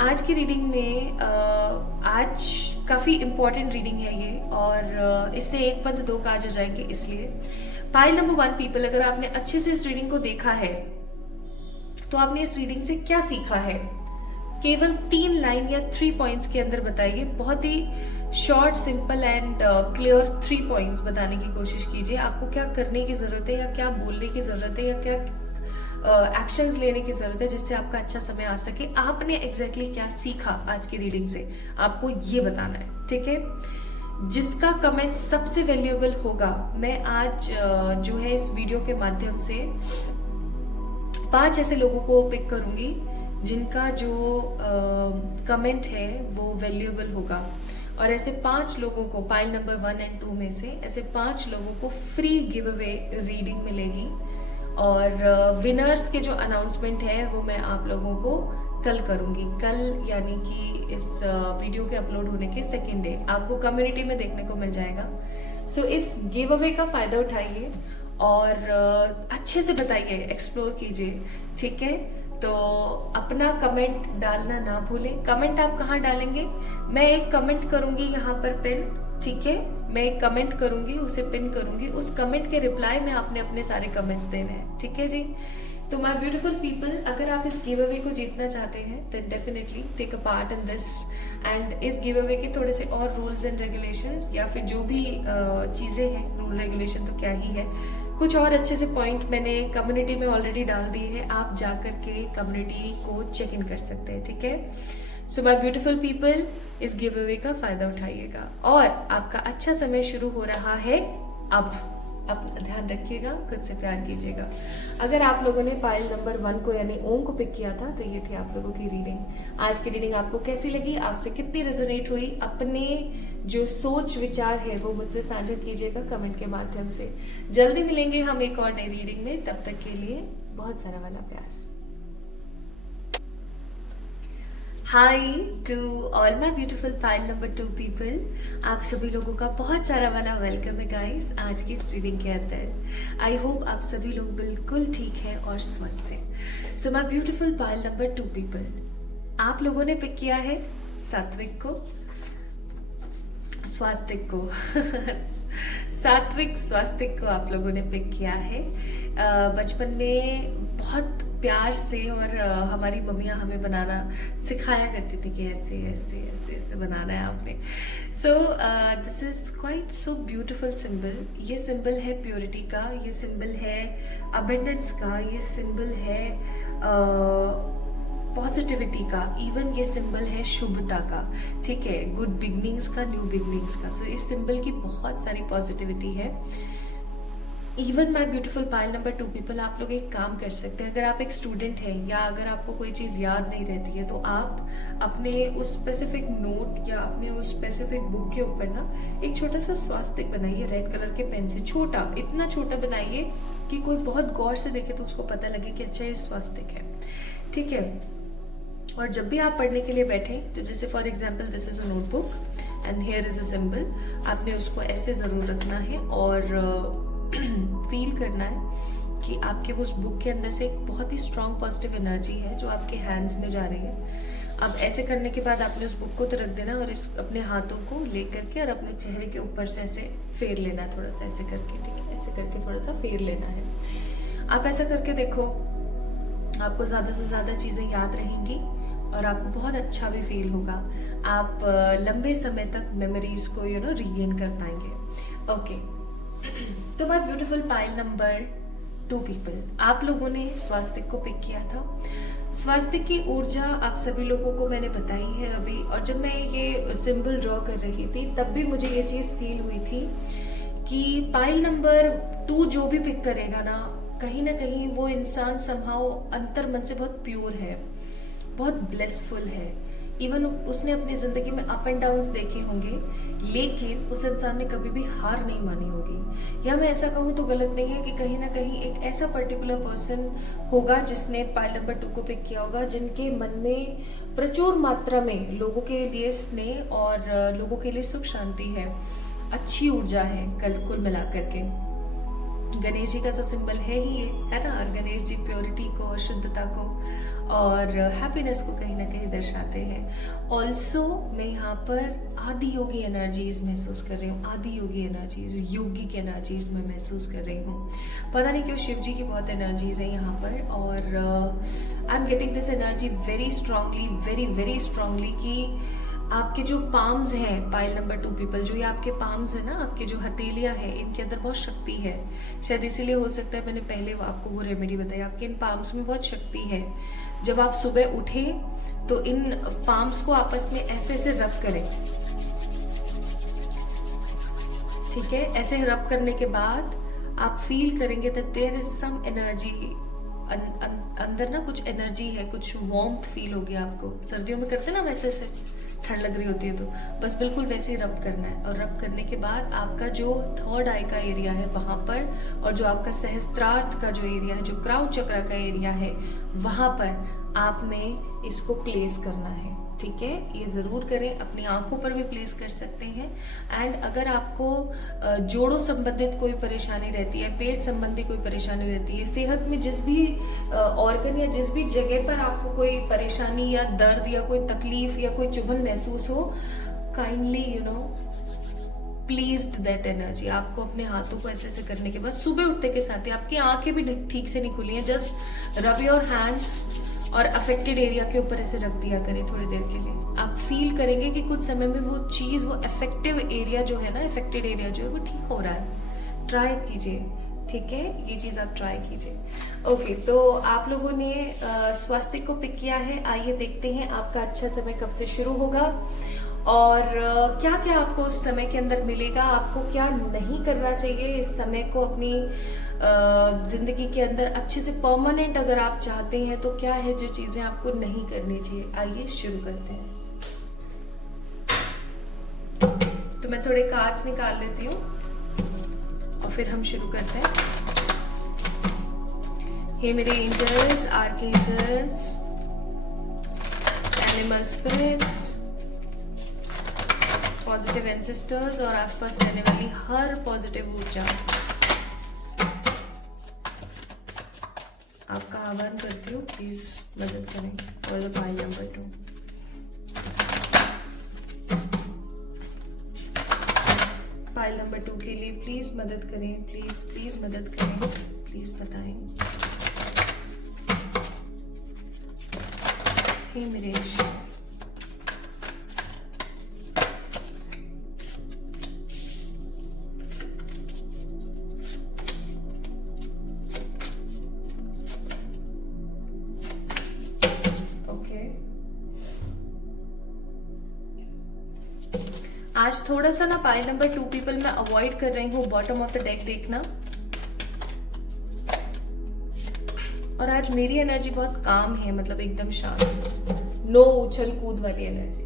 आज की रीडिंग में आज काफी इंपॉर्टेंट रीडिंग है ये, और इससे एक पंथ दो काज हो जाएंगे। इसलिए पाइल नंबर 1 पीपल, अगर आपने अच्छे से इस रीडिंग को देखा है तो आपने इस रीडिंग से क्या सीखा है, केवल 3 लाइन या 3 पॉइंट्स के अंदर बताइए। बहुत ही short, simple and clear 3 points बताने की कोशिश कीजिए। आपको क्या करने की जरूरत है, या क्या बोलने की जरूरत है, या क्या एक्शंस लेने की जरूरत है जिससे आपका अच्छा समय आ सके। आपने एग्जैक्टली क्या सीखा आज की रीडिंग से, आपको ये बताना है, ठीक है। जिसका कमेंट सबसे वैल्यूएबल होगा, मैं आज जो है इस वीडियो के माध्यम से 5 ऐसे लोगों को पिक करूंगी जिनका जो कमेंट है वो वैल्यूएबल होगा, और ऐसे 5 लोगों को, पाइल नंबर 1 एंड 2 में से ऐसे 5 लोगों को फ्री गिव अवे रीडिंग मिलेगी। और विनर्स के जो अनाउंसमेंट है वो मैं आप लोगों को कल करूंगी। कल यानी कि इस वीडियो के अपलोड होने के सेकेंड डे आपको कम्युनिटी में देखने को मिल जाएगा। सो इस गिव अवे का फायदा उठाइए और अच्छे से बताइए, एक्सप्लोर कीजिए, ठीक है। तो अपना कमेंट डालना ना भूलें। कमेंट आप कहाँ डालेंगे? मैं एक कमेंट करूंगी यहाँ पर पिन, ठीक है। मैं एक कमेंट करूंगी, उसे पिन करूंगी, उस कमेंट के रिप्लाई में आपने अपने सारे कमेंट्स देने हैं, ठीक है जी। तो माय ब्यूटीफुल पीपल, अगर आप इस गिव अवे को जीतना चाहते हैं then definitely take a part in this. And इस गिव अवे के थोड़े से और रूल्स एंड रेगुलेशंस, या फिर जो भी चीजें हैं, रूल रेगुलेशन तो क्या ही है, कुछ और अच्छे से पॉइंट मैंने कम्युनिटी में ऑलरेडी डाल दिए हैं। आप जा करके कम्युनिटी को चेक इन कर सकते हैं, ठीक है। सो माय ब्यूटीफुल पीपल, इस गिव अवे का फायदा उठाइएगा और आपका अच्छा समय शुरू हो रहा है अब। अपना ध्यान रखिएगा, खुद से प्यार कीजिएगा। अगर आप लोगों ने पाइल नंबर 1 को यानी ओम को पिक किया था तो ये थी आप लोगों की रीडिंग। आज की रीडिंग आपको कैसी लगी, आपसे कितनी रेजोनेट हुई, अपने जो सोच विचार है वो मुझसे साझा कीजिएगा कमेंट के माध्यम से। जल्दी मिलेंगे हम एक और नई रीडिंग में, तब तक के लिए बहुत सारा वाला प्यार। Hi to all my beautiful pile number 2 people, आप सभी लोगों का बहुत सारा वाला वेलकम है गाइस आज की इस रीडिंग के अंदर। आई होप आप सभी लोग बिल्कुल ठीक है और स्वस्थ हैं। So my beautiful pile number 2 people, आप लोगों ने पिक किया है सात्विक को, स्वास्तिक को सात्विक स्वास्तिक को आप लोगों ने पिक किया है। बचपन में बहुत प्यार से और हमारी मम्मियाँ हमें बनाना सिखाया करती थी कि ऐसे ऐसे ऐसे ऐसे बनाना है आपने। So this is quite so beautiful symbol. ये सिंबल है प्योरिटी का, ये सिंबल है अबेंडेंस का, ये सिंबल है पॉजिटिविटी का, इवन ये सिंबल है शुभता का, ठीक है, गुड बिगनिंग्स का, न्यू बिगनिंग्स का। सो इस सिंबल की बहुत सारी पॉजिटिविटी है। Even my beautiful pile number 2 people, आप लोग एक काम कर सकते हैं। अगर आप एक स्टूडेंट हैं या अगर आपको कोई चीज़ याद नहीं रहती है तो आप अपने उस स्पेसिफिक नोट या अपने उस स्पेसिफिक बुक के ऊपर ना एक छोटा सा स्वास्तिक बनाइए रेड कलर के पेन से। छोटा, इतना छोटा बनाइए कि कोई बहुत गौर से देखे तो उसको पता लगे कि अच्छा ये स्वास्तिक है, ठीक है। और जब भी आप पढ़ने के लिए बैठें तो जैसे for example this is a notebook and here is a symbol, आपने उसको ऐसे ज़रूर रखना है और फील करना है कि आपके वो उस बुक के अंदर से एक बहुत ही स्ट्रॉन्ग पॉजिटिव एनर्जी है जो आपके हैंड्स में जा रही है। अब ऐसे करने के बाद आपने उस बुक को तो रख देना और इस अपने हाथों को ले करके और अपने चेहरे के ऊपर से ऐसे फेर लेना है, थोड़ा सा ऐसे करके, ठीक है, ऐसे करके थोड़ा सा फेर लेना है। आप ऐसा करके देखो, आपको ज़्यादा से ज़्यादा चीज़ें याद रहेंगी और आपको बहुत अच्छा भी फील होगा। आप लंबे समय तक मेमोरीज को रीगेन कर पाएंगे। ओके, तो my beautiful pile number 2 people, आप लोगों ने स्वास्तिक को पिक किया था। स्वास्तिक की ऊर्जा आप सभी लोगों को मैंने बताई है अभी, और जब मैं ये सिंबल ड्रॉ कर रही थी तब भी मुझे ये चीज़ फील हुई थी कि पाइल नंबर 2 जो भी पिक करेगा ना कहीं वो इंसान समहाउ अंतर मन से बहुत प्योर है, बहुत ब्लेसफुल है। इवन उसने अपनी ज़िंदगी में अप एंड डाउन्स देखे होंगे लेकिन उस इंसान ने कभी भी हार नहीं मानी होगी। या मैं ऐसा कहूँ तो गलत नहीं है कि कहीं ना कहीं एक ऐसा पर्टिकुलर पर्सन होगा जिसने पाइल नंबर 2 को पिक किया होगा, जिनके मन में प्रचुर मात्रा में लोगों के लिए स्नेह और लोगों के लिए सुख शांति है, अच्छी ऊर्जा है कुल मिलाकर के। गणेश जी का जो सिंबल है ही ये है ना, और गणेश जी प्योरिटी को, शुद्धता को और हैप्पीनेस को कहीं ना कहीं दर्शाते हैं। ऑल्सो मैं यहाँ पर आदि योगी एनर्जीज महसूस कर रही हूँ, आदि योगी एनर्जीज, योगिक एनर्जीज मैं महसूस कर रही हूँ। पता नहीं क्यों शिव जी की बहुत एनर्जीज है यहाँ पर, और I am getting this energy very strongly, very very strongly कि आपके जो पाम्स हैं पाइल नंबर 2 पीपल, जो ये आपके पाम्स है ना, आपके जो हथेलियां हैं, इनके अंदर बहुत शक्ति है। शायद इसीलिए हो सकता है मैंने पहले आपको वो रेमेडी बताई, आपके इन पाम्स में बहुत शक्ति है। जब आप सुबह उठें तो इन पाम्स को आपस में ऐसे ऐसे रब करें, ठीक है। ऐसे रब करने के बाद आप फील करेंगे that there is some energy अंदर ना, कुछ एनर्जी है, कुछ वार्मथ फील होगी आपको। सर्दियों में करते ना वैसे से, ठंड लग रही होती है तो बस बिल्कुल वैसे ही रब करना है। और रब करने के बाद आपका जो थर्ड आई का एरिया है वहाँ पर, और जो आपका सहस्त्रार्थ का जो एरिया है, जो क्राउन चक्र का एरिया है, वहाँ पर आपने इसको प्लेस करना है, ठीक है। ये ज़रूर करें, अपनी आंखों पर भी प्लेस कर सकते हैं। एंड अगर आपको जोड़ों संबंधित कोई परेशानी रहती है, पेट संबंधी कोई परेशानी रहती है, सेहत में जिस भी ऑर्गन या जिस भी जगह पर आपको कोई परेशानी या दर्द या कोई तकलीफ या कोई चुभन महसूस हो, काइंडली प्लीज्ड दैट एनर्जी। आपको अपने हाथों को ऐसे ऐसे करने के बाद सुबह उठते के साथ ही, आपकी आंखें भी ठीक से नहीं खुली हैं, जस्ट रब योर हैंड्स और अफेक्टेड एरिया के ऊपर ऐसे रख दिया करें थोड़ी देर के लिए। आप फील करेंगे कि कुछ समय में वो चीज़, वो अफेक्टिव एरिया जो है ना, अफेक्टेड एरिया जो है वो ठीक हो रहा है। ट्राई कीजिए, ठीक है, ये चीज़ आप ट्राई कीजिए। ओके, तो आप लोगों ने स्वास्तिक को पिक किया है। आइए देखते हैं आपका अच्छा समय कब से शुरू होगा और क्या क्या आपको उस समय के अंदर मिलेगा, आपको क्या नहीं करना चाहिए इस समय को अपनी जिंदगी के अंदर अच्छे से परमानेंट अगर आप चाहते हैं तो क्या है जो चीजें आपको नहीं करनी चाहिए। आइए शुरू करते हैं। तो मैं थोड़े कार्ड्स निकाल लेती हूँ और फिर हम शुरू करते हैं। हे मेरे angels, archangels, animal spirits, positive ancestors और आसपास रहने वाली हर पॉजिटिव ऊर्जा, आपका आह्वान करती हूँ, प्लीज मदद करें for the pile number 2। Pile number 2 के लिए प्लीज मदद करें, प्लीज प्लीज मदद करें, प्लीज बताएं। हे मेरे ईश्वर, आज थोड़ा सा ना पाइल नंबर 2 पीपल मैं अवॉइड कर रही हूँ बॉटम ऑफ द डेक देखना, और आज मेरी एनर्जी बहुत काम है, मतलब एकदम शांत, नो उछल कूद वाली energy.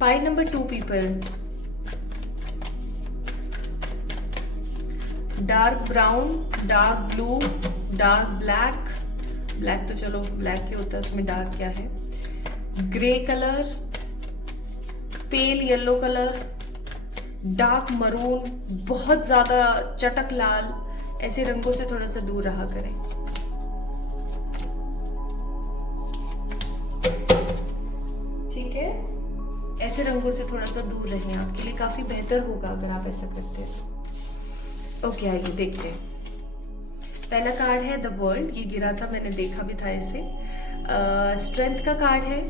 Pile number 2 people, dark brown, dark blue, dark black, black तो चलो ब्लैक ही होता है, उसमें डार्क क्या है, grey colour, pale yellow colour, dark maroon, बहुत ज्यादा चटक लाल, ऐसे रंगों से थोड़ा सा दूर रहा करें। ठीक है, ऐसे रंगों से थोड़ा सा दूर रहें, आपके लिए काफी बेहतर होगा अगर आप ऐसा करते हैं। ओके, आइए देखते हैं। पहला कार्ड है द वर्ल्ड, ये गिरा था, मैंने देखा भी था इसे। स्ट्रेंथ का कार्ड है।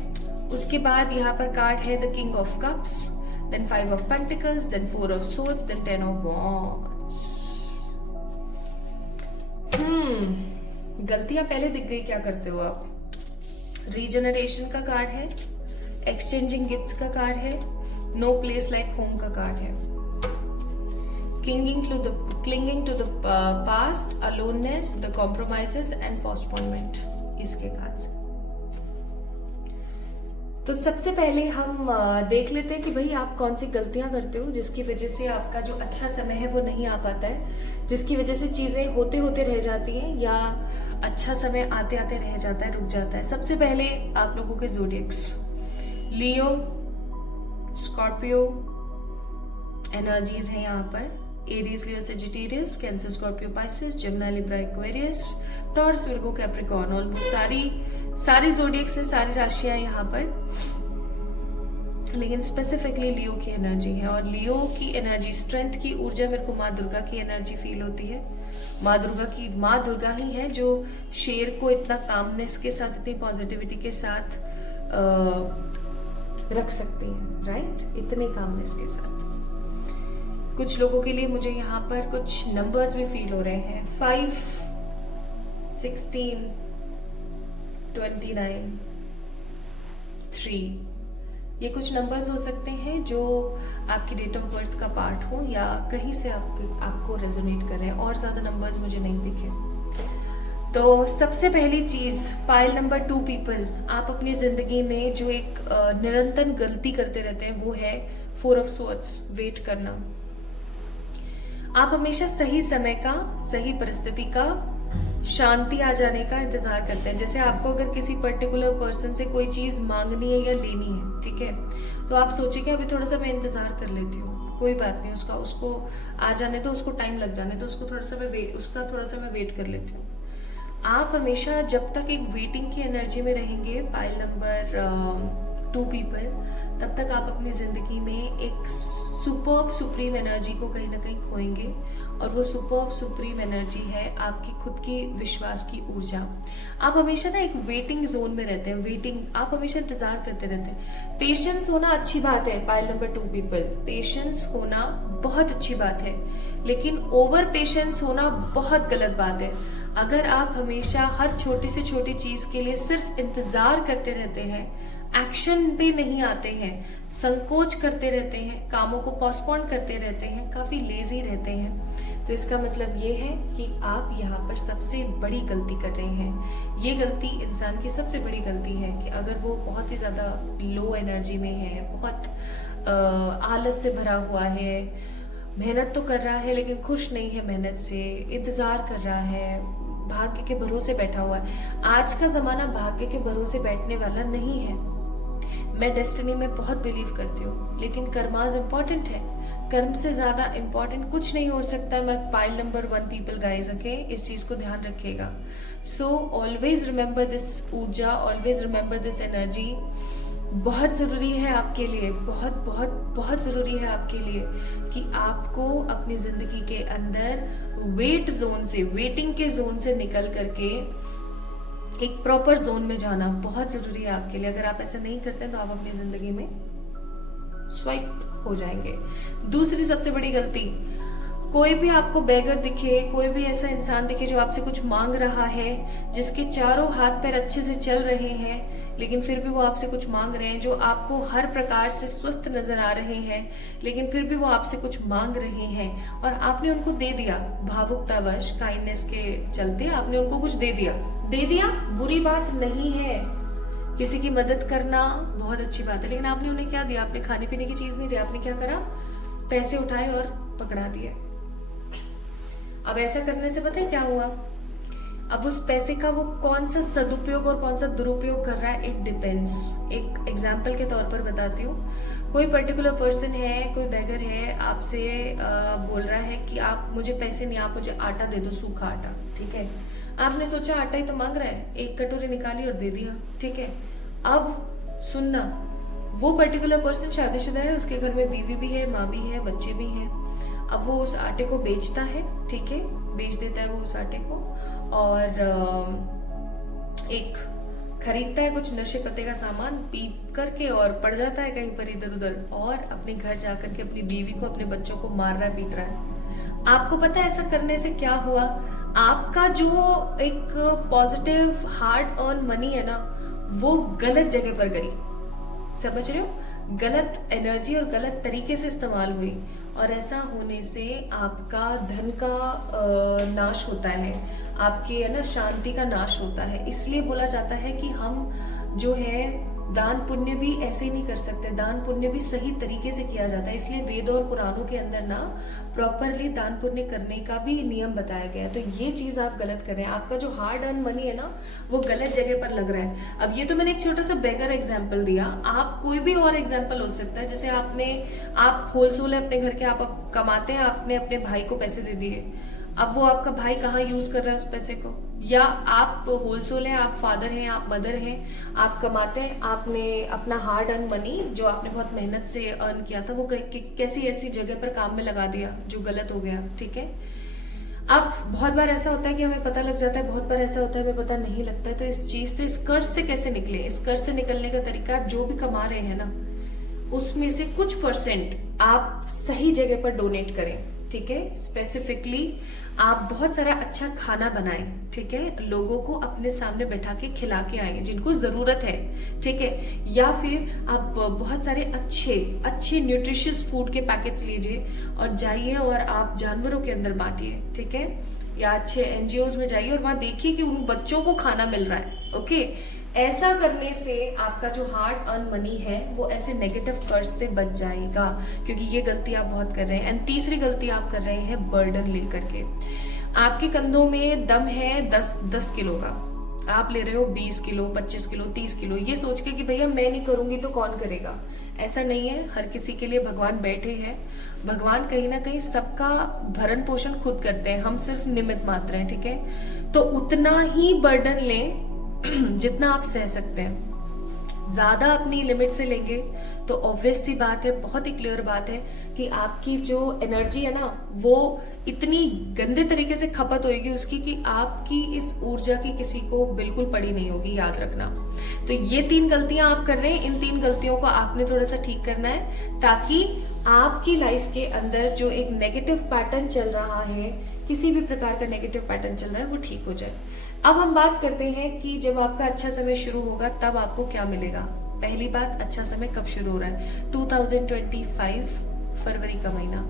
उसके बाद यहाँ पर कार्ड है the king of cups, then 5 of pentacles, then 4 of swords, then 10 of wands. गलतियां पहले दिख गई, क्या करते हो आप। रीजनरेशन का कार्ड है, एक्सचेंजिंग गिफ्ट्स का कार्ड है, नो प्लेस लाइक होम का कार्ड है, clinging to the past, aloneness, the compromises and postponement, इसके कार्ड से। तो सबसे पहले हम देख लेते हैं कि भाई आप कौन सी गलतियां करते हो जिसकी वजह से आपका जो अच्छा समय है वो नहीं आ पाता है, जिसकी वजह से चीजें होते होते रह जाती हैं या अच्छा समय आते आते रह जाता है, रुक जाता है। सबसे पहले आप लोगों के ज़ोडिएक्स, लियो, स्कॉर्पियो एनर्जीज हैं यहाँ पर, Aries, Leo, Sagittarius, Cancer, Scorpio, Pisces, Gemini, Libra, Aquarius, Taurus, Virgo, Capricorn, almost सारी ज़ोडिएक्स से सारी राशियां यहाँ पर, लेकिन स्पेसिफिकली लियो की एनर्जी है। और लियो की एनर्जी, स्ट्रेंथ की ऊर्जा मेरे को माँ दुर्गा की एनर्जी फील होती है। माँ दुर्गा ही है जो शेर को इतना कामनेस के साथ, इतनी पॉजिटिविटी के साथ रख सकती है, राइट, इतने कामनेस के साथ। कुछ लोगों के लिए मुझे यहाँ पर कुछ नंबर्स भी फील हो रहे हैं, 5, 16, 29, 3, ये कुछ नंबर्स हो सकते हैं जो आपकी डेट ऑफ बर्थ का पार्ट हो या कहीं से आपको रेजोनेट कर रहे हैं, और ज्यादा नंबर्स मुझे नहीं दिखे। तो सबसे पहली चीज, पाइल नंबर 2 पीपल, आप अपनी जिंदगी में जो एक निरंतर गलती करते रहते हैं वो है 4 ऑफ सोर्ड्स, वेट करना। आप हमेशा सही समय का, सही परिस्थिति का, शांति आ जाने का इंतजार करते हैं। जैसे आपको अगर किसी पर्टिकुलर पर्सन से कोई चीज मांगनी है या लेनी है, ठीक है, तो आप सोचेंगे अभी थोड़ा सा मैं इंतजार कर लेती हूँ, कोई बात नहीं, उसको आ जाने तो, उसको टाइम लग जाने तो, उसका थोड़ा सा मैं वेट कर लेती हूँ। आप हमेशा जब तक एक वेटिंग की एनर्जी में रहेंगे, पाइल नंबर 2 पीपल, तब तक आप अपनी जिंदगी में एक सुपर्ब सुप्रीम एनर्जी को कहीं ना कहीं खोएंगे। और वो सुपर्ब सुप्रीम एनर्जी है आपकी खुद की विश्वास की ऊर्जा। आप हमेशा ना एक वेटिंग जोन में रहते हैं, आप हमेशा इंतजार करते रहते हैं। पेशेंस होना अच्छी बात है, पाइल नंबर 2 पीपल, पेशेंस होना बहुत अच्छी बात है, लेकिन ओवर पेशेंस होना बहुत गलत बात है। अगर आप हमेशा हर छोटी से छोटी चीज के लिए सिर्फ इंतजार करते रहते हैं, एक्शन पे नहीं आते हैं, संकोच करते रहते हैं, कामों को पोस्टपोन करते रहते हैं, काफी लेजी रहते हैं, तो इसका मतलब ये है कि आप यहाँ पर सबसे बड़ी गलती कर रहे हैं। ये गलती इंसान की सबसे बड़ी गलती है कि अगर वो बहुत ही ज्यादा लो एनर्जी में है, बहुत आलस से भरा हुआ है, मेहनत तो कर रहा है लेकिन खुश नहीं है मेहनत से, इंतजार कर रहा है, भाग्य के भरोसे बैठा हुआ है। आज का जमाना भाग्य के भरोसे बैठने वाला नहीं है। मैं डेस्टिनी में बहुत बिलीव करती हूँ, लेकिन कर्माज इम्पोर्टेंट है, कर्म से ज्यादा इम्पोर्टेंट कुछ नहीं हो सकता। मैं pile number 1 people guys, okay, इस चीज को ध्यान रखिएगा। सो ऑलवेज रिमेंबर दिस ऊर्जा, ऑलवेज रिमेंबर दिस एनर्जी, बहुत जरूरी है आपके लिए, बहुत बहुत बहुत जरूरी है आपके लिए कि आपको अपनी जिंदगी के अंदर वेट जोन से, वेटिंग के जोन से निकल करके एक प्रॉपर जोन में जाना बहुत जरूरी है आपके लिए। अगर आप ऐसा नहीं करते तो आप अपनी जिंदगी में स्वाइप हो जाएंगे। दूसरी सबसे बड़ी गलती, कोई भी आपको बेगर दिखे, कोई भी ऐसा इंसान दिखे जो आपसे कुछ मांग रहा है, जिसके चारों हाथ पैर अच्छे से चल रहे हैं, लेकिन फिर भी वो आपसे कुछ मांग रहे हैं, जो आपको हर प्रकार से स्वस्थ नजर आ रहे हैं, लेकिन फिर भी वो आपसे कुछ मांग रहे हैं और आपने उनको दे दिया, भावुकतावश, काइंडनेस के चलते आपने उनको कुछ दे दिया, बुरी बात नहीं है। किसी की मदद करना बहुत अच्छी बात है, लेकिन आपने उन्हें क्या दिया? आपने खाने पीने की चीज नहीं दी, आपने क्या करा? पैसे उठाए और पकड़ा दिए। अब ऐसा करने से पता है क्या हुआ? अब उस पैसे का वो कौन सा सदुपयोग और कौन सा दुरुपयोग कर रहा है, इट डिपेंड्स। एक एग्जाम्पल के तौर पर बताती हूँ। कोई पर्टिकुलर पर्सन है, कोई बेगर है, आपसे बोल रहा है कि आप मुझे पैसे नहीं, आप मुझे आटा दे दो, सूखा आटा, ठीक है। आपने सोचा आटा ही तो मांग रहा है, एक कटोरी निकाली और दे दिया, ठीक है। अब सुनना, वो पर्टिकुलर पर्सन शादीशुदा है, उसके घर में बीवी भी है, माँ भी है, बच्चे भी हैं। अब वो उस आटे को बेचता है, ठीक है, बेच देता है वो उस आटे को, और एक खरीदता है कुछ नशे पत्ते का सामान पी करके और पड़ जाता है कहीं पर इधर उधर, और अपने घर जाकर के अपनी बीवी को, अपने बच्चों को मार रहा है, पीट रहा है। आपको पता है ऐसा करने से क्या हुआ? आपका जो एक पॉजिटिव हार्ड अर्न मनी है ना, वो गलत जगह पर गई। समझ रहे हो? गलत एनर्जी और गलत तरीके से इस्तेमाल हुई, और ऐसा होने से आपका धन का नाश होता है, आपके है ना शांति का नाश होता है। इसलिए बोला जाता है कि हम जो है दान पुण्य भी ऐसे ही नहीं कर सकते, दान पुण्य भी सही तरीके से किया जाता है। इसलिए वेदों और पुराणों के अंदर ना प्रॉपरली दान पुण्य करने का भी नियम बताया गया है। तो ये चीज आप गलत कर रहे हैं, आपका जो हार्ड अर्न मनी है ना, वो गलत जगह पर लग रहा है। अब ये तो मैंने एक छोटा सा बेगर एग्जाम्पल दिया, आप कोई भी और एग्जाम्पल हो सकता है। जैसे आप होलसेल है अपने घर के, आप कमाते हैं, आपने अपने भाई को पैसे दे दिए, अब वो आपका भाई कहाँ यूज कर रहा है उस पैसे को? या आप होलसेल हैं, आप फादर हैं, आप मदर हैं, आप कमाते हैं, आपने अपना हार्ड अर्न मनी जो आपने बहुत मेहनत से अर्न किया था, वो कैसी ऐसी जगह पर काम में लगा दिया जो गलत हो गया, ठीक है। अब बहुत बार ऐसा होता है कि हमें पता लग जाता है, बहुत बार ऐसा होता है हमें पता नहीं लगता है। तो इस चीज से, इस कर्ज से कैसे निकले? इस कर्ज से निकलने का तरीका, आप जो भी कमा रहे हैं ना, उसमें से कुछ % आप सही जगह पर डोनेट करें, ठीक है। स्पेसिफिकली आप बहुत सारा अच्छा खाना बनाएं, ठीक है, लोगों को अपने सामने बैठा के खिला के आए जिनको जरूरत है, ठीक है। या फिर आप बहुत सारे अच्छे न्यूट्रिशियस फूड के पैकेट्स लीजिए और जाइए और आप जानवरों के अंदर बांटिए, ठीक है। या अच्छे NGOs में जाइए और वहां देखिए कि उन बच्चों को खाना मिल रहा है, ओके। ऐसा करने से आपका जो हार्ड अर्न मनी है वो ऐसे नेगेटिव कर्ज से बच जाएगा, क्योंकि ये गलती आप बहुत कर रहे हैं। एंड तीसरी गलती आप कर रहे हैं बर्डन लेकर के। आपके कंधों में दम है 10 किलो का, आप ले रहे हो 20 किलो, 25 किलो, 30 किलो, ये सोच के कि भैया मैं नहीं करूंगी तो कौन करेगा। ऐसा नहीं है, हर किसी के लिए भगवान बैठे हैं। भगवान कहीं ना कहीं सबका भरण पोषण खुद करते हैं, हम सिर्फ निमित्त मात्र हैं, ठीक है। तो उतना ही बर्डन लें जितना आप सह सकते हैं। ज्यादा अपनी लिमिट से लेंगे तो ऑब्वियस सी बात है, बहुत ही क्लियर बात है कि आपकी जो एनर्जी है ना, वो इतनी गंदे तरीके से खपत होगी उसकी कि आपकी इस ऊर्जा की किसी को बिल्कुल पड़ी नहीं होगी, याद रखना। तो ये 3 गलतियां आप कर रहे हैं, इन 3 गलतियों को आपने थोड़ा सा ठीक करना है, ताकि आपकी लाइफ के अंदर जो एक नेगेटिव पैटर्न चल रहा है, किसी भी प्रकार का नेगेटिव पैटर्न चल रहा है, वो ठीक हो जाए। अब हम बात करते हैं कि जब आपका अच्छा समय शुरू होगा तब आपको क्या मिलेगा। पहली बात, अच्छा समय कब शुरू हो रहा है? 2025 फरवरी का महीना,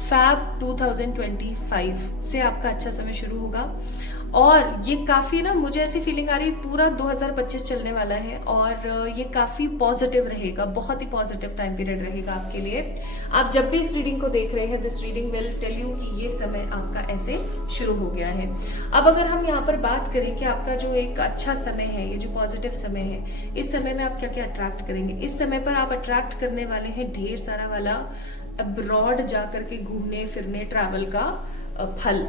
फैब 2025 से आपका अच्छा समय शुरू होगा। और ये काफी ना, मुझे ऐसी फीलिंग आ रही है पूरा 2025 चलने वाला है और ये काफी पॉजिटिव रहेगा, बहुत ही पॉजिटिव टाइम पीरियड रहेगा आपके लिए। आप जब भी इस रीडिंग को देख रहे हैं, this reading will tell you कि ये समय आपका ऐसे शुरू हो गया है। अब अगर हम यहाँ पर बात करें कि आपका जो एक अच्छा समय है, ये जो पॉजिटिव समय है, इस समय में आप क्या क्या अट्रैक्ट करेंगे? इस समय पर आप अट्रैक्ट करने वाले हैं ढेर सारा वाला अब्रॉड जाकर के घूमने फिरने, ट्रैवल का फल।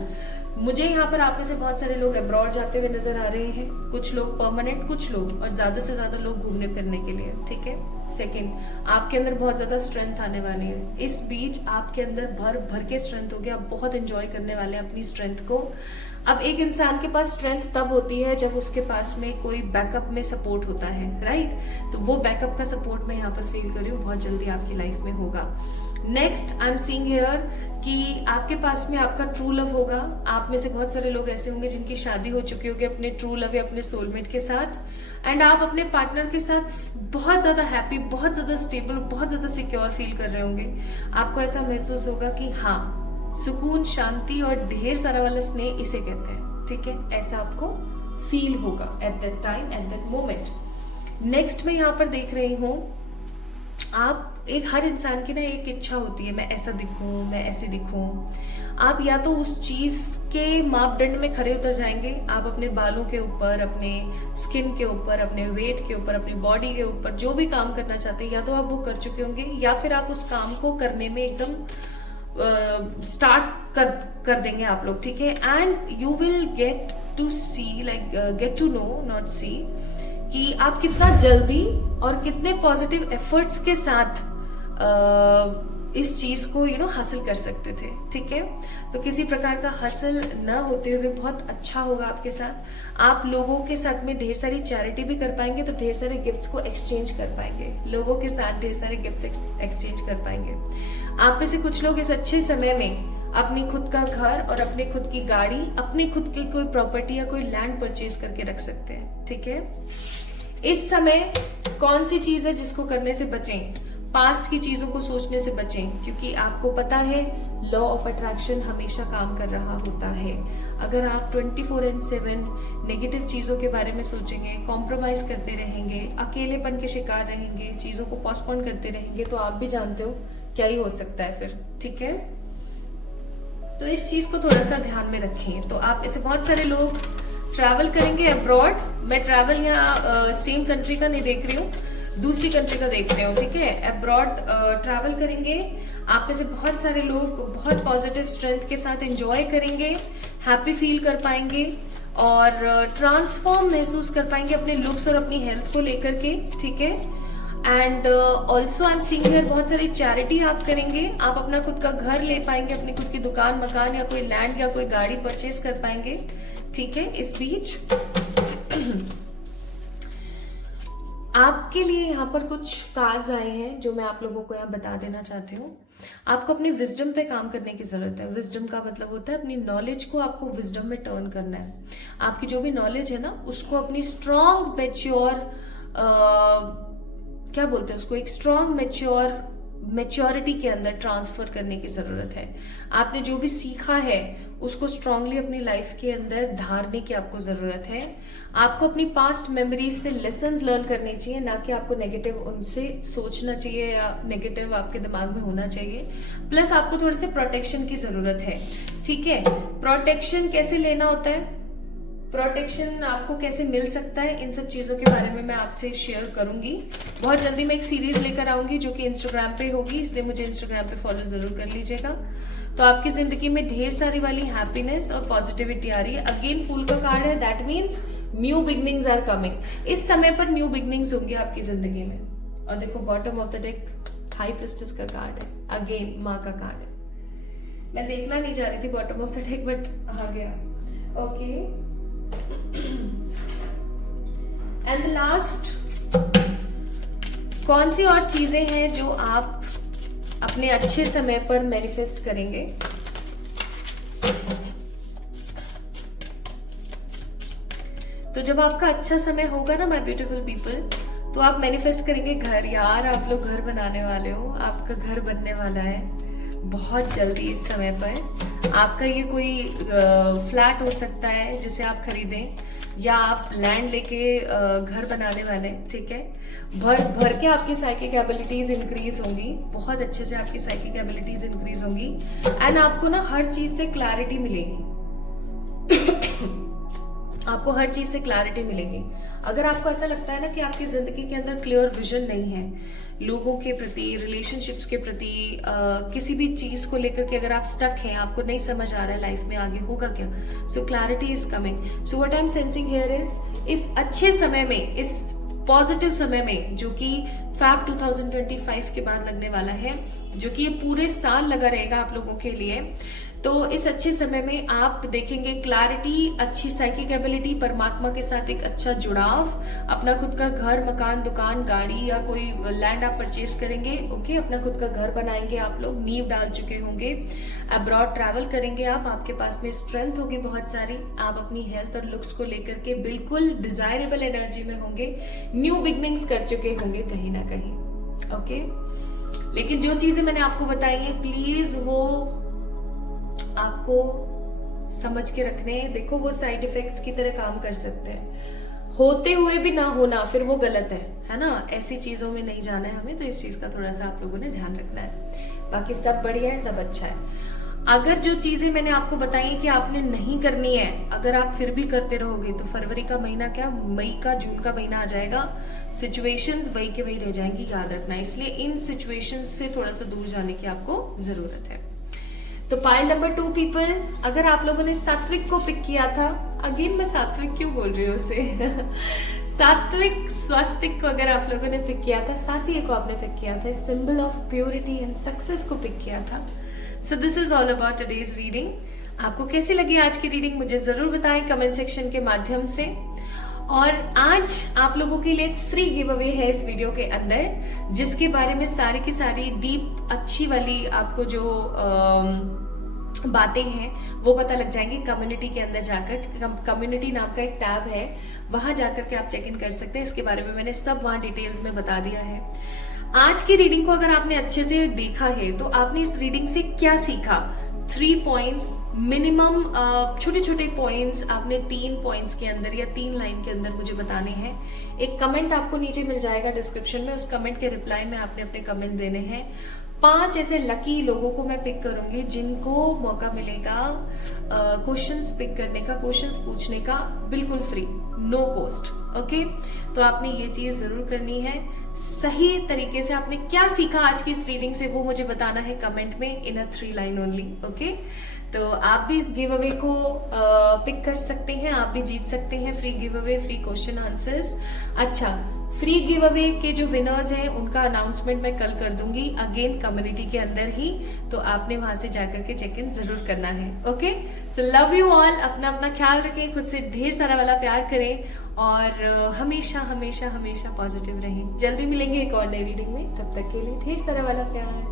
मुझे यहाँ पर आप में से बहुत सारे लोग अब्रॉड जाते हुए नजर आ रहे हैं, कुछ लोग परमानेंट, कुछ लोग, और ज्यादा से ज्यादा लोग घूमने फिरने के लिए, ठीक है। सेकंड, आपके अंदर बहुत ज्यादा स्ट्रेंथ आने वाली है। इस बीच आपके अंदर भर भर के स्ट्रेंथ होगी, आप बहुत एंजॉय करने वाले हैं अपनी स्ट्रेंथ को। अब एक इंसान के पास स्ट्रेंथ तब होती है जब उसके पास में कोई बैकअप में सपोर्ट होता है, राइट। तो वो बैकअप का सपोर्ट मैं यहाँ पर फील कर रही हूँ, बहुत जल्दी आपकी लाइफ में होगा। Next I am seeing here कि आपके पास में आपका ट्रू लव होगा। आप में से बहुत सारे लोग ऐसे होंगे जिनकी शादी हो चुकी होगी अपने ट्रू लव या अपने सोलमेट के साथ, एंड आप अपने पार्टनर के साथ बहुत ज्यादा हैप्पी, बहुत ज्यादा स्टेबल, बहुत ज्यादा सिक्योर फील कर रहे होंगे। आपको ऐसा महसूस होगा कि हाँ, सुकून, शांति और ढेर सारा वाला स्नेह इसे कहते हैं, ठीक है। ऐसा आपको फील होगा at that time, at that moment. Next मैं यहाँ पर देख रही हूँ, आप एक हर इंसान की ना एक इच्छा होती है, मैं ऐसा दिखूं, मैं ऐसे दिखूं। आप या तो उस चीज के मापदंड में खरे उतर जाएंगे, आप अपने बालों के ऊपर, अपने स्किन के ऊपर, अपने वेट के ऊपर, अपनी बॉडी के ऊपर जो भी काम करना चाहते हैं, या तो आप वो कर चुके होंगे या फिर आप उस काम को करने में एकदम स्टार्ट कर देंगे आप लोग, ठीक है। And you will get to see, like get to know, not see, कि आप कितना जल्दी और कितने पॉजिटिव एफर्ट्स के साथ इस चीज को हासिल कर सकते थे, ठीक है। तो किसी प्रकार का हासिल न होते हुए बहुत अच्छा होगा आपके साथ। आप लोगों के साथ में ढेर सारी चैरिटी भी कर पाएंगे, तो ढेर सारे गिफ्ट्स को एक्सचेंज कर पाएंगे, लोगों के साथ ढेर सारे गिफ्ट्स एक्सचेंज कर पाएंगे। आप में से कुछ लोग इस अच्छे समय में अपनी खुद का घर और अपनी खुद की गाड़ी, अपनी खुद की कोई प्रॉपर्टी या कोई लैंड परचेज करके रख सकते हैं, ठीक है। इस समय कौन सी चीज है जिसको करने से बचें, पास्ट की चीजों को सोचने से बचें, क्योंकि आपको पता है लॉ ऑफ अट्रैक्शन हमेशा काम कर रहा होता है। अगर आप 24/7 नेगेटिव चीजों के बारे में सोचेंगे, कॉम्प्रोमाइज करते रहेंगे, अकेलेपन के शिकार रहेंगे, चीजों को पोस्टपोन करते रहेंगे, तो आप भी जानते हो क्या ही हो सकता है फिर, ठीक है। तो इस चीज को थोड़ा सा ध्यान में रखें। तो आप ऐसे बहुत सारे लोग ट्रैवल करेंगे अब्रॉड। मैं ट्रैवल यहाँ सेम कंट्री का नहीं देख रही हूँ, दूसरी कंट्री का देख रहे हो, ठीक है। अब्रॉड ट्रैवल करेंगे, आप में से बहुत सारे लोग बहुत पॉजिटिव स्ट्रेंथ के साथ एंजॉय करेंगे, हैप्पी फील कर पाएंगे और ट्रांसफॉर्म महसूस कर पाएंगे अपने लुक्स और अपनी हेल्थ को लेकर के, ठीक है। And also I am seeing here बहुत सारी चैरिटी आप करेंगे, आप अपना खुद का घर ले पाएंगे, अपनी खुद की दुकान, मकान या कोई लैंड या कोई गाड़ी परचेज कर पाएंगे, ठीक है। इस बीच आपके लिए यहाँ पर कुछ कार्ड्स आए हैं जो मैं आप लोगों को यहाँ बता देना चाहती हूँ। आपको अपनी विजडम पे काम करने की जरूरत है। विजडम का मतलब होता है अपनी नॉलेज को आपको विजडम में टर्न करना है। आपकी जो भी नॉलेज है ना, उसको अपनी स्ट्रॉन्ग मैच्योर, क्या बोलते हैं उसको, एक स्ट्रॉन्ग मैच्योरिटी के अंदर ट्रांसफर करने की जरूरत है। आपने जो भी सीखा है उसको स्ट्रांगली अपनी लाइफ के अंदर ढारने की आपको जरूरत है। आपको अपनी पास्ट मेमोरीज से लेसन्स लर्न करने चाहिए, ना कि आपको नेगेटिव उनसे सोचना चाहिए या नेगेटिव आपके दिमाग में होना चाहिए। प्लस आपको थोड़े से प्रोटेक्शन की जरूरत है, ठीक है। प्रोटेक्शन कैसे लेना होता है, प्रोटेक्शन आपको कैसे मिल सकता है, इन सब चीजों के बारे में मैं आपसे शेयर करूंगी। बहुत जल्दी मैं एक सीरीज लेकर आऊंगी जो कि इंस्टाग्राम पे होगी, इसलिए मुझे इंस्टाग्राम पे फॉलो जरूर कर लीजिएगा। तो आपकी जिंदगी में ढेर सारी वाली हैप्पीनेस और पॉजिटिविटी आ रही है। अगेन फूल का कार्ड है, that means new beginnings are coming. इस समय पर न्यू बिगनिंग्स होंगी आपकी जिंदगी में। और देखो bottom of the deck high priestess का कार्ड है, अगेन माँ का कार्ड है। मैं देखना नहीं चाह रही थी bottom of the deck, but आ गया, ओके। एंड लास्ट, कौन सी और चीजें हैं जो आप अपने अच्छे समय पर मैनिफेस्ट करेंगे। तो जब आपका अच्छा समय होगा ना माय ब्यूटीफुल पीपल, तो आप मैनिफेस्ट करेंगे घर। यार आप लोग घर बनाने वाले हो, आपका घर बनने वाला है बहुत जल्दी। इस समय पर आपका ये कोई फ्लैट हो सकता है जिसे आप खरीदें, या आप लैंड लेके घर बनाने वाले, ठीक है। भर के आपकी साइकिक एबिलिटीज इंक्रीज होंगी, बहुत अच्छे से आपकी साइकिक एबिलिटीज इंक्रीज होंगी। एंड आपको ना हर चीज से क्लैरिटी मिलेगी आपको हर चीज से क्लैरिटी मिलेगी। अगर आपको ऐसा लगता है ना कि आपकी जिंदगी के अंदर क्लियर विजन नहीं है, लोगों के प्रति, रिलेशनशिप्स के प्रति, किसी भी चीज को लेकर के अगर आप स्टक हैं, आपको नहीं समझ आ रहा है लाइफ में आगे होगा क्या, so clarity is coming. So what I am sensing here is, इस अच्छे समय में, इस पॉजिटिव समय में, जो कि फैब 2025 के बाद लगने वाला है, जो कि ये पूरे साल लगा रहेगा आप लोगों के लिए, तो इस अच्छे समय में आप देखेंगे क्लैरिटी, अच्छी साइकिक एबिलिटी, परमात्मा के साथ एक अच्छा जुड़ाव, अपना खुद का घर, मकान, दुकान, गाड़ी या कोई लैंड आप परचेज करेंगे। ओके, अपना खुद का घर बनाएंगे, आप लोग नींव डाल चुके होंगे। अब्रॉड ट्रैवल करेंगे आप, आपके पास में स्ट्रेंथ होगी बहुत सारी, आप अपनी हेल्थ और लुक्स को लेकर के बिल्कुल डिजायरेबल एनर्जी में होंगे, न्यू बिगनिंग्स कर चुके होंगे कहीं ना कहीं। ओके, लेकिन जो चीजें मैंने आपको बताई है प्लीज वो आपको समझ के रखने हैं। देखो वो साइड इफेक्ट्स की तरह काम कर सकते हैं, होते हुए भी ना होना फिर वो गलत है ना। ऐसी चीजों में नहीं जाना है हमें, तो इस चीज का थोड़ा सा आप लोगों ने ध्यान रखना है। बाकी सब बढ़िया है, सब अच्छा है। अगर जो चीजें मैंने आपको बताई है कि आपने नहीं करनी है, अगर आप फिर भी करते रहोगे तो फरवरी का महीना क्या, मई का, जून का महीना आ जाएगा, सिचुएशंस वही के वही रह जाएंगी, याद रखना। इसलिए इन सिचुएशंस से थोड़ा सा दूर जाने की आपको जरूरत है। तो पाइल नंबर 2 पीपल, अगर आप लोगों ने सात्विक को पिक किया था, अगेन मैं सात्विक क्यों बोल रही हूँ उसे सात्विक स्वास्तिक को अगर आप लोगों ने पिक किया था, साथी को आपने पिक किया था, symbol of purity and success को पिक किया था। So this is all about today's reading. आपको कैसी लगी आज की रीडिंग मुझे जरूर बताएं कमेंट सेक्शन के माध्यम से। और आज आप लोगों के लिए एक फ्री गिव अवे है इस वीडियो के अंदर, जिसके बारे में सारी की सारी डीप अच्छी वाली आपको जो बातें हैं वो पता लग जाएंगी कम्युनिटी के अंदर जाकर। कम्युनिटी नाम का एक टैब है, वहां जाकर के आप चेक इन कर सकते हैं। इसके बारे में मैंने सब वहां डिटेल्स में बता दिया है। आज की रीडिंग को अगर आपने अच्छे से देखा है तो आपने इस रीडिंग से क्या सीखा, 3 पॉइंट्स मिनिमम, छोटे छोटे पॉइंट्स आपने 3 पॉइंट्स के अंदर या 3 लाइन के अंदर मुझे बताने हैं। एक कमेंट आपको नीचे मिल जाएगा डिस्क्रिप्शन में, उस कमेंट के रिप्लाई में आपने अपने कमेंट देने हैं। 5 ऐसे लकी लोगों को मैं पिक करूंगी जिनको मौका मिलेगा क्वेश्चंस पिक करने का, क्वेश्चंस पूछने का, बिल्कुल फ्री, नो कॉस्ट। ओके, तो आपने ये चीज जरूर करनी है। सही तरीके से आपने क्या सीखा आज की इस रीडिंग से वो मुझे बताना है कमेंट में इन अ 3 लाइन ओनली। ओके, तो आप भी इस गिव अवे को पिक कर सकते हैं, आप भी जीत सकते हैं free give away, free question answers. अच्छा, फ्री गिव अवे के जो विनर्स हैं उनका अनाउंसमेंट मैं कल कर दूंगी, अगेन कम्युनिटी के अंदर ही, तो आपने वहां से जाकर के चेक इन जरूर करना है। Okay, so love you all, अपना अपना ख्याल रखें, खुद से ढेर सारा वाला प्यार करें और हमेशा हमेशा हमेशा पॉजिटिव रहें। जल्दी मिलेंगे एक और नई रीडिंग में, तब तक के लिए ढेर सारा वाला प्यार।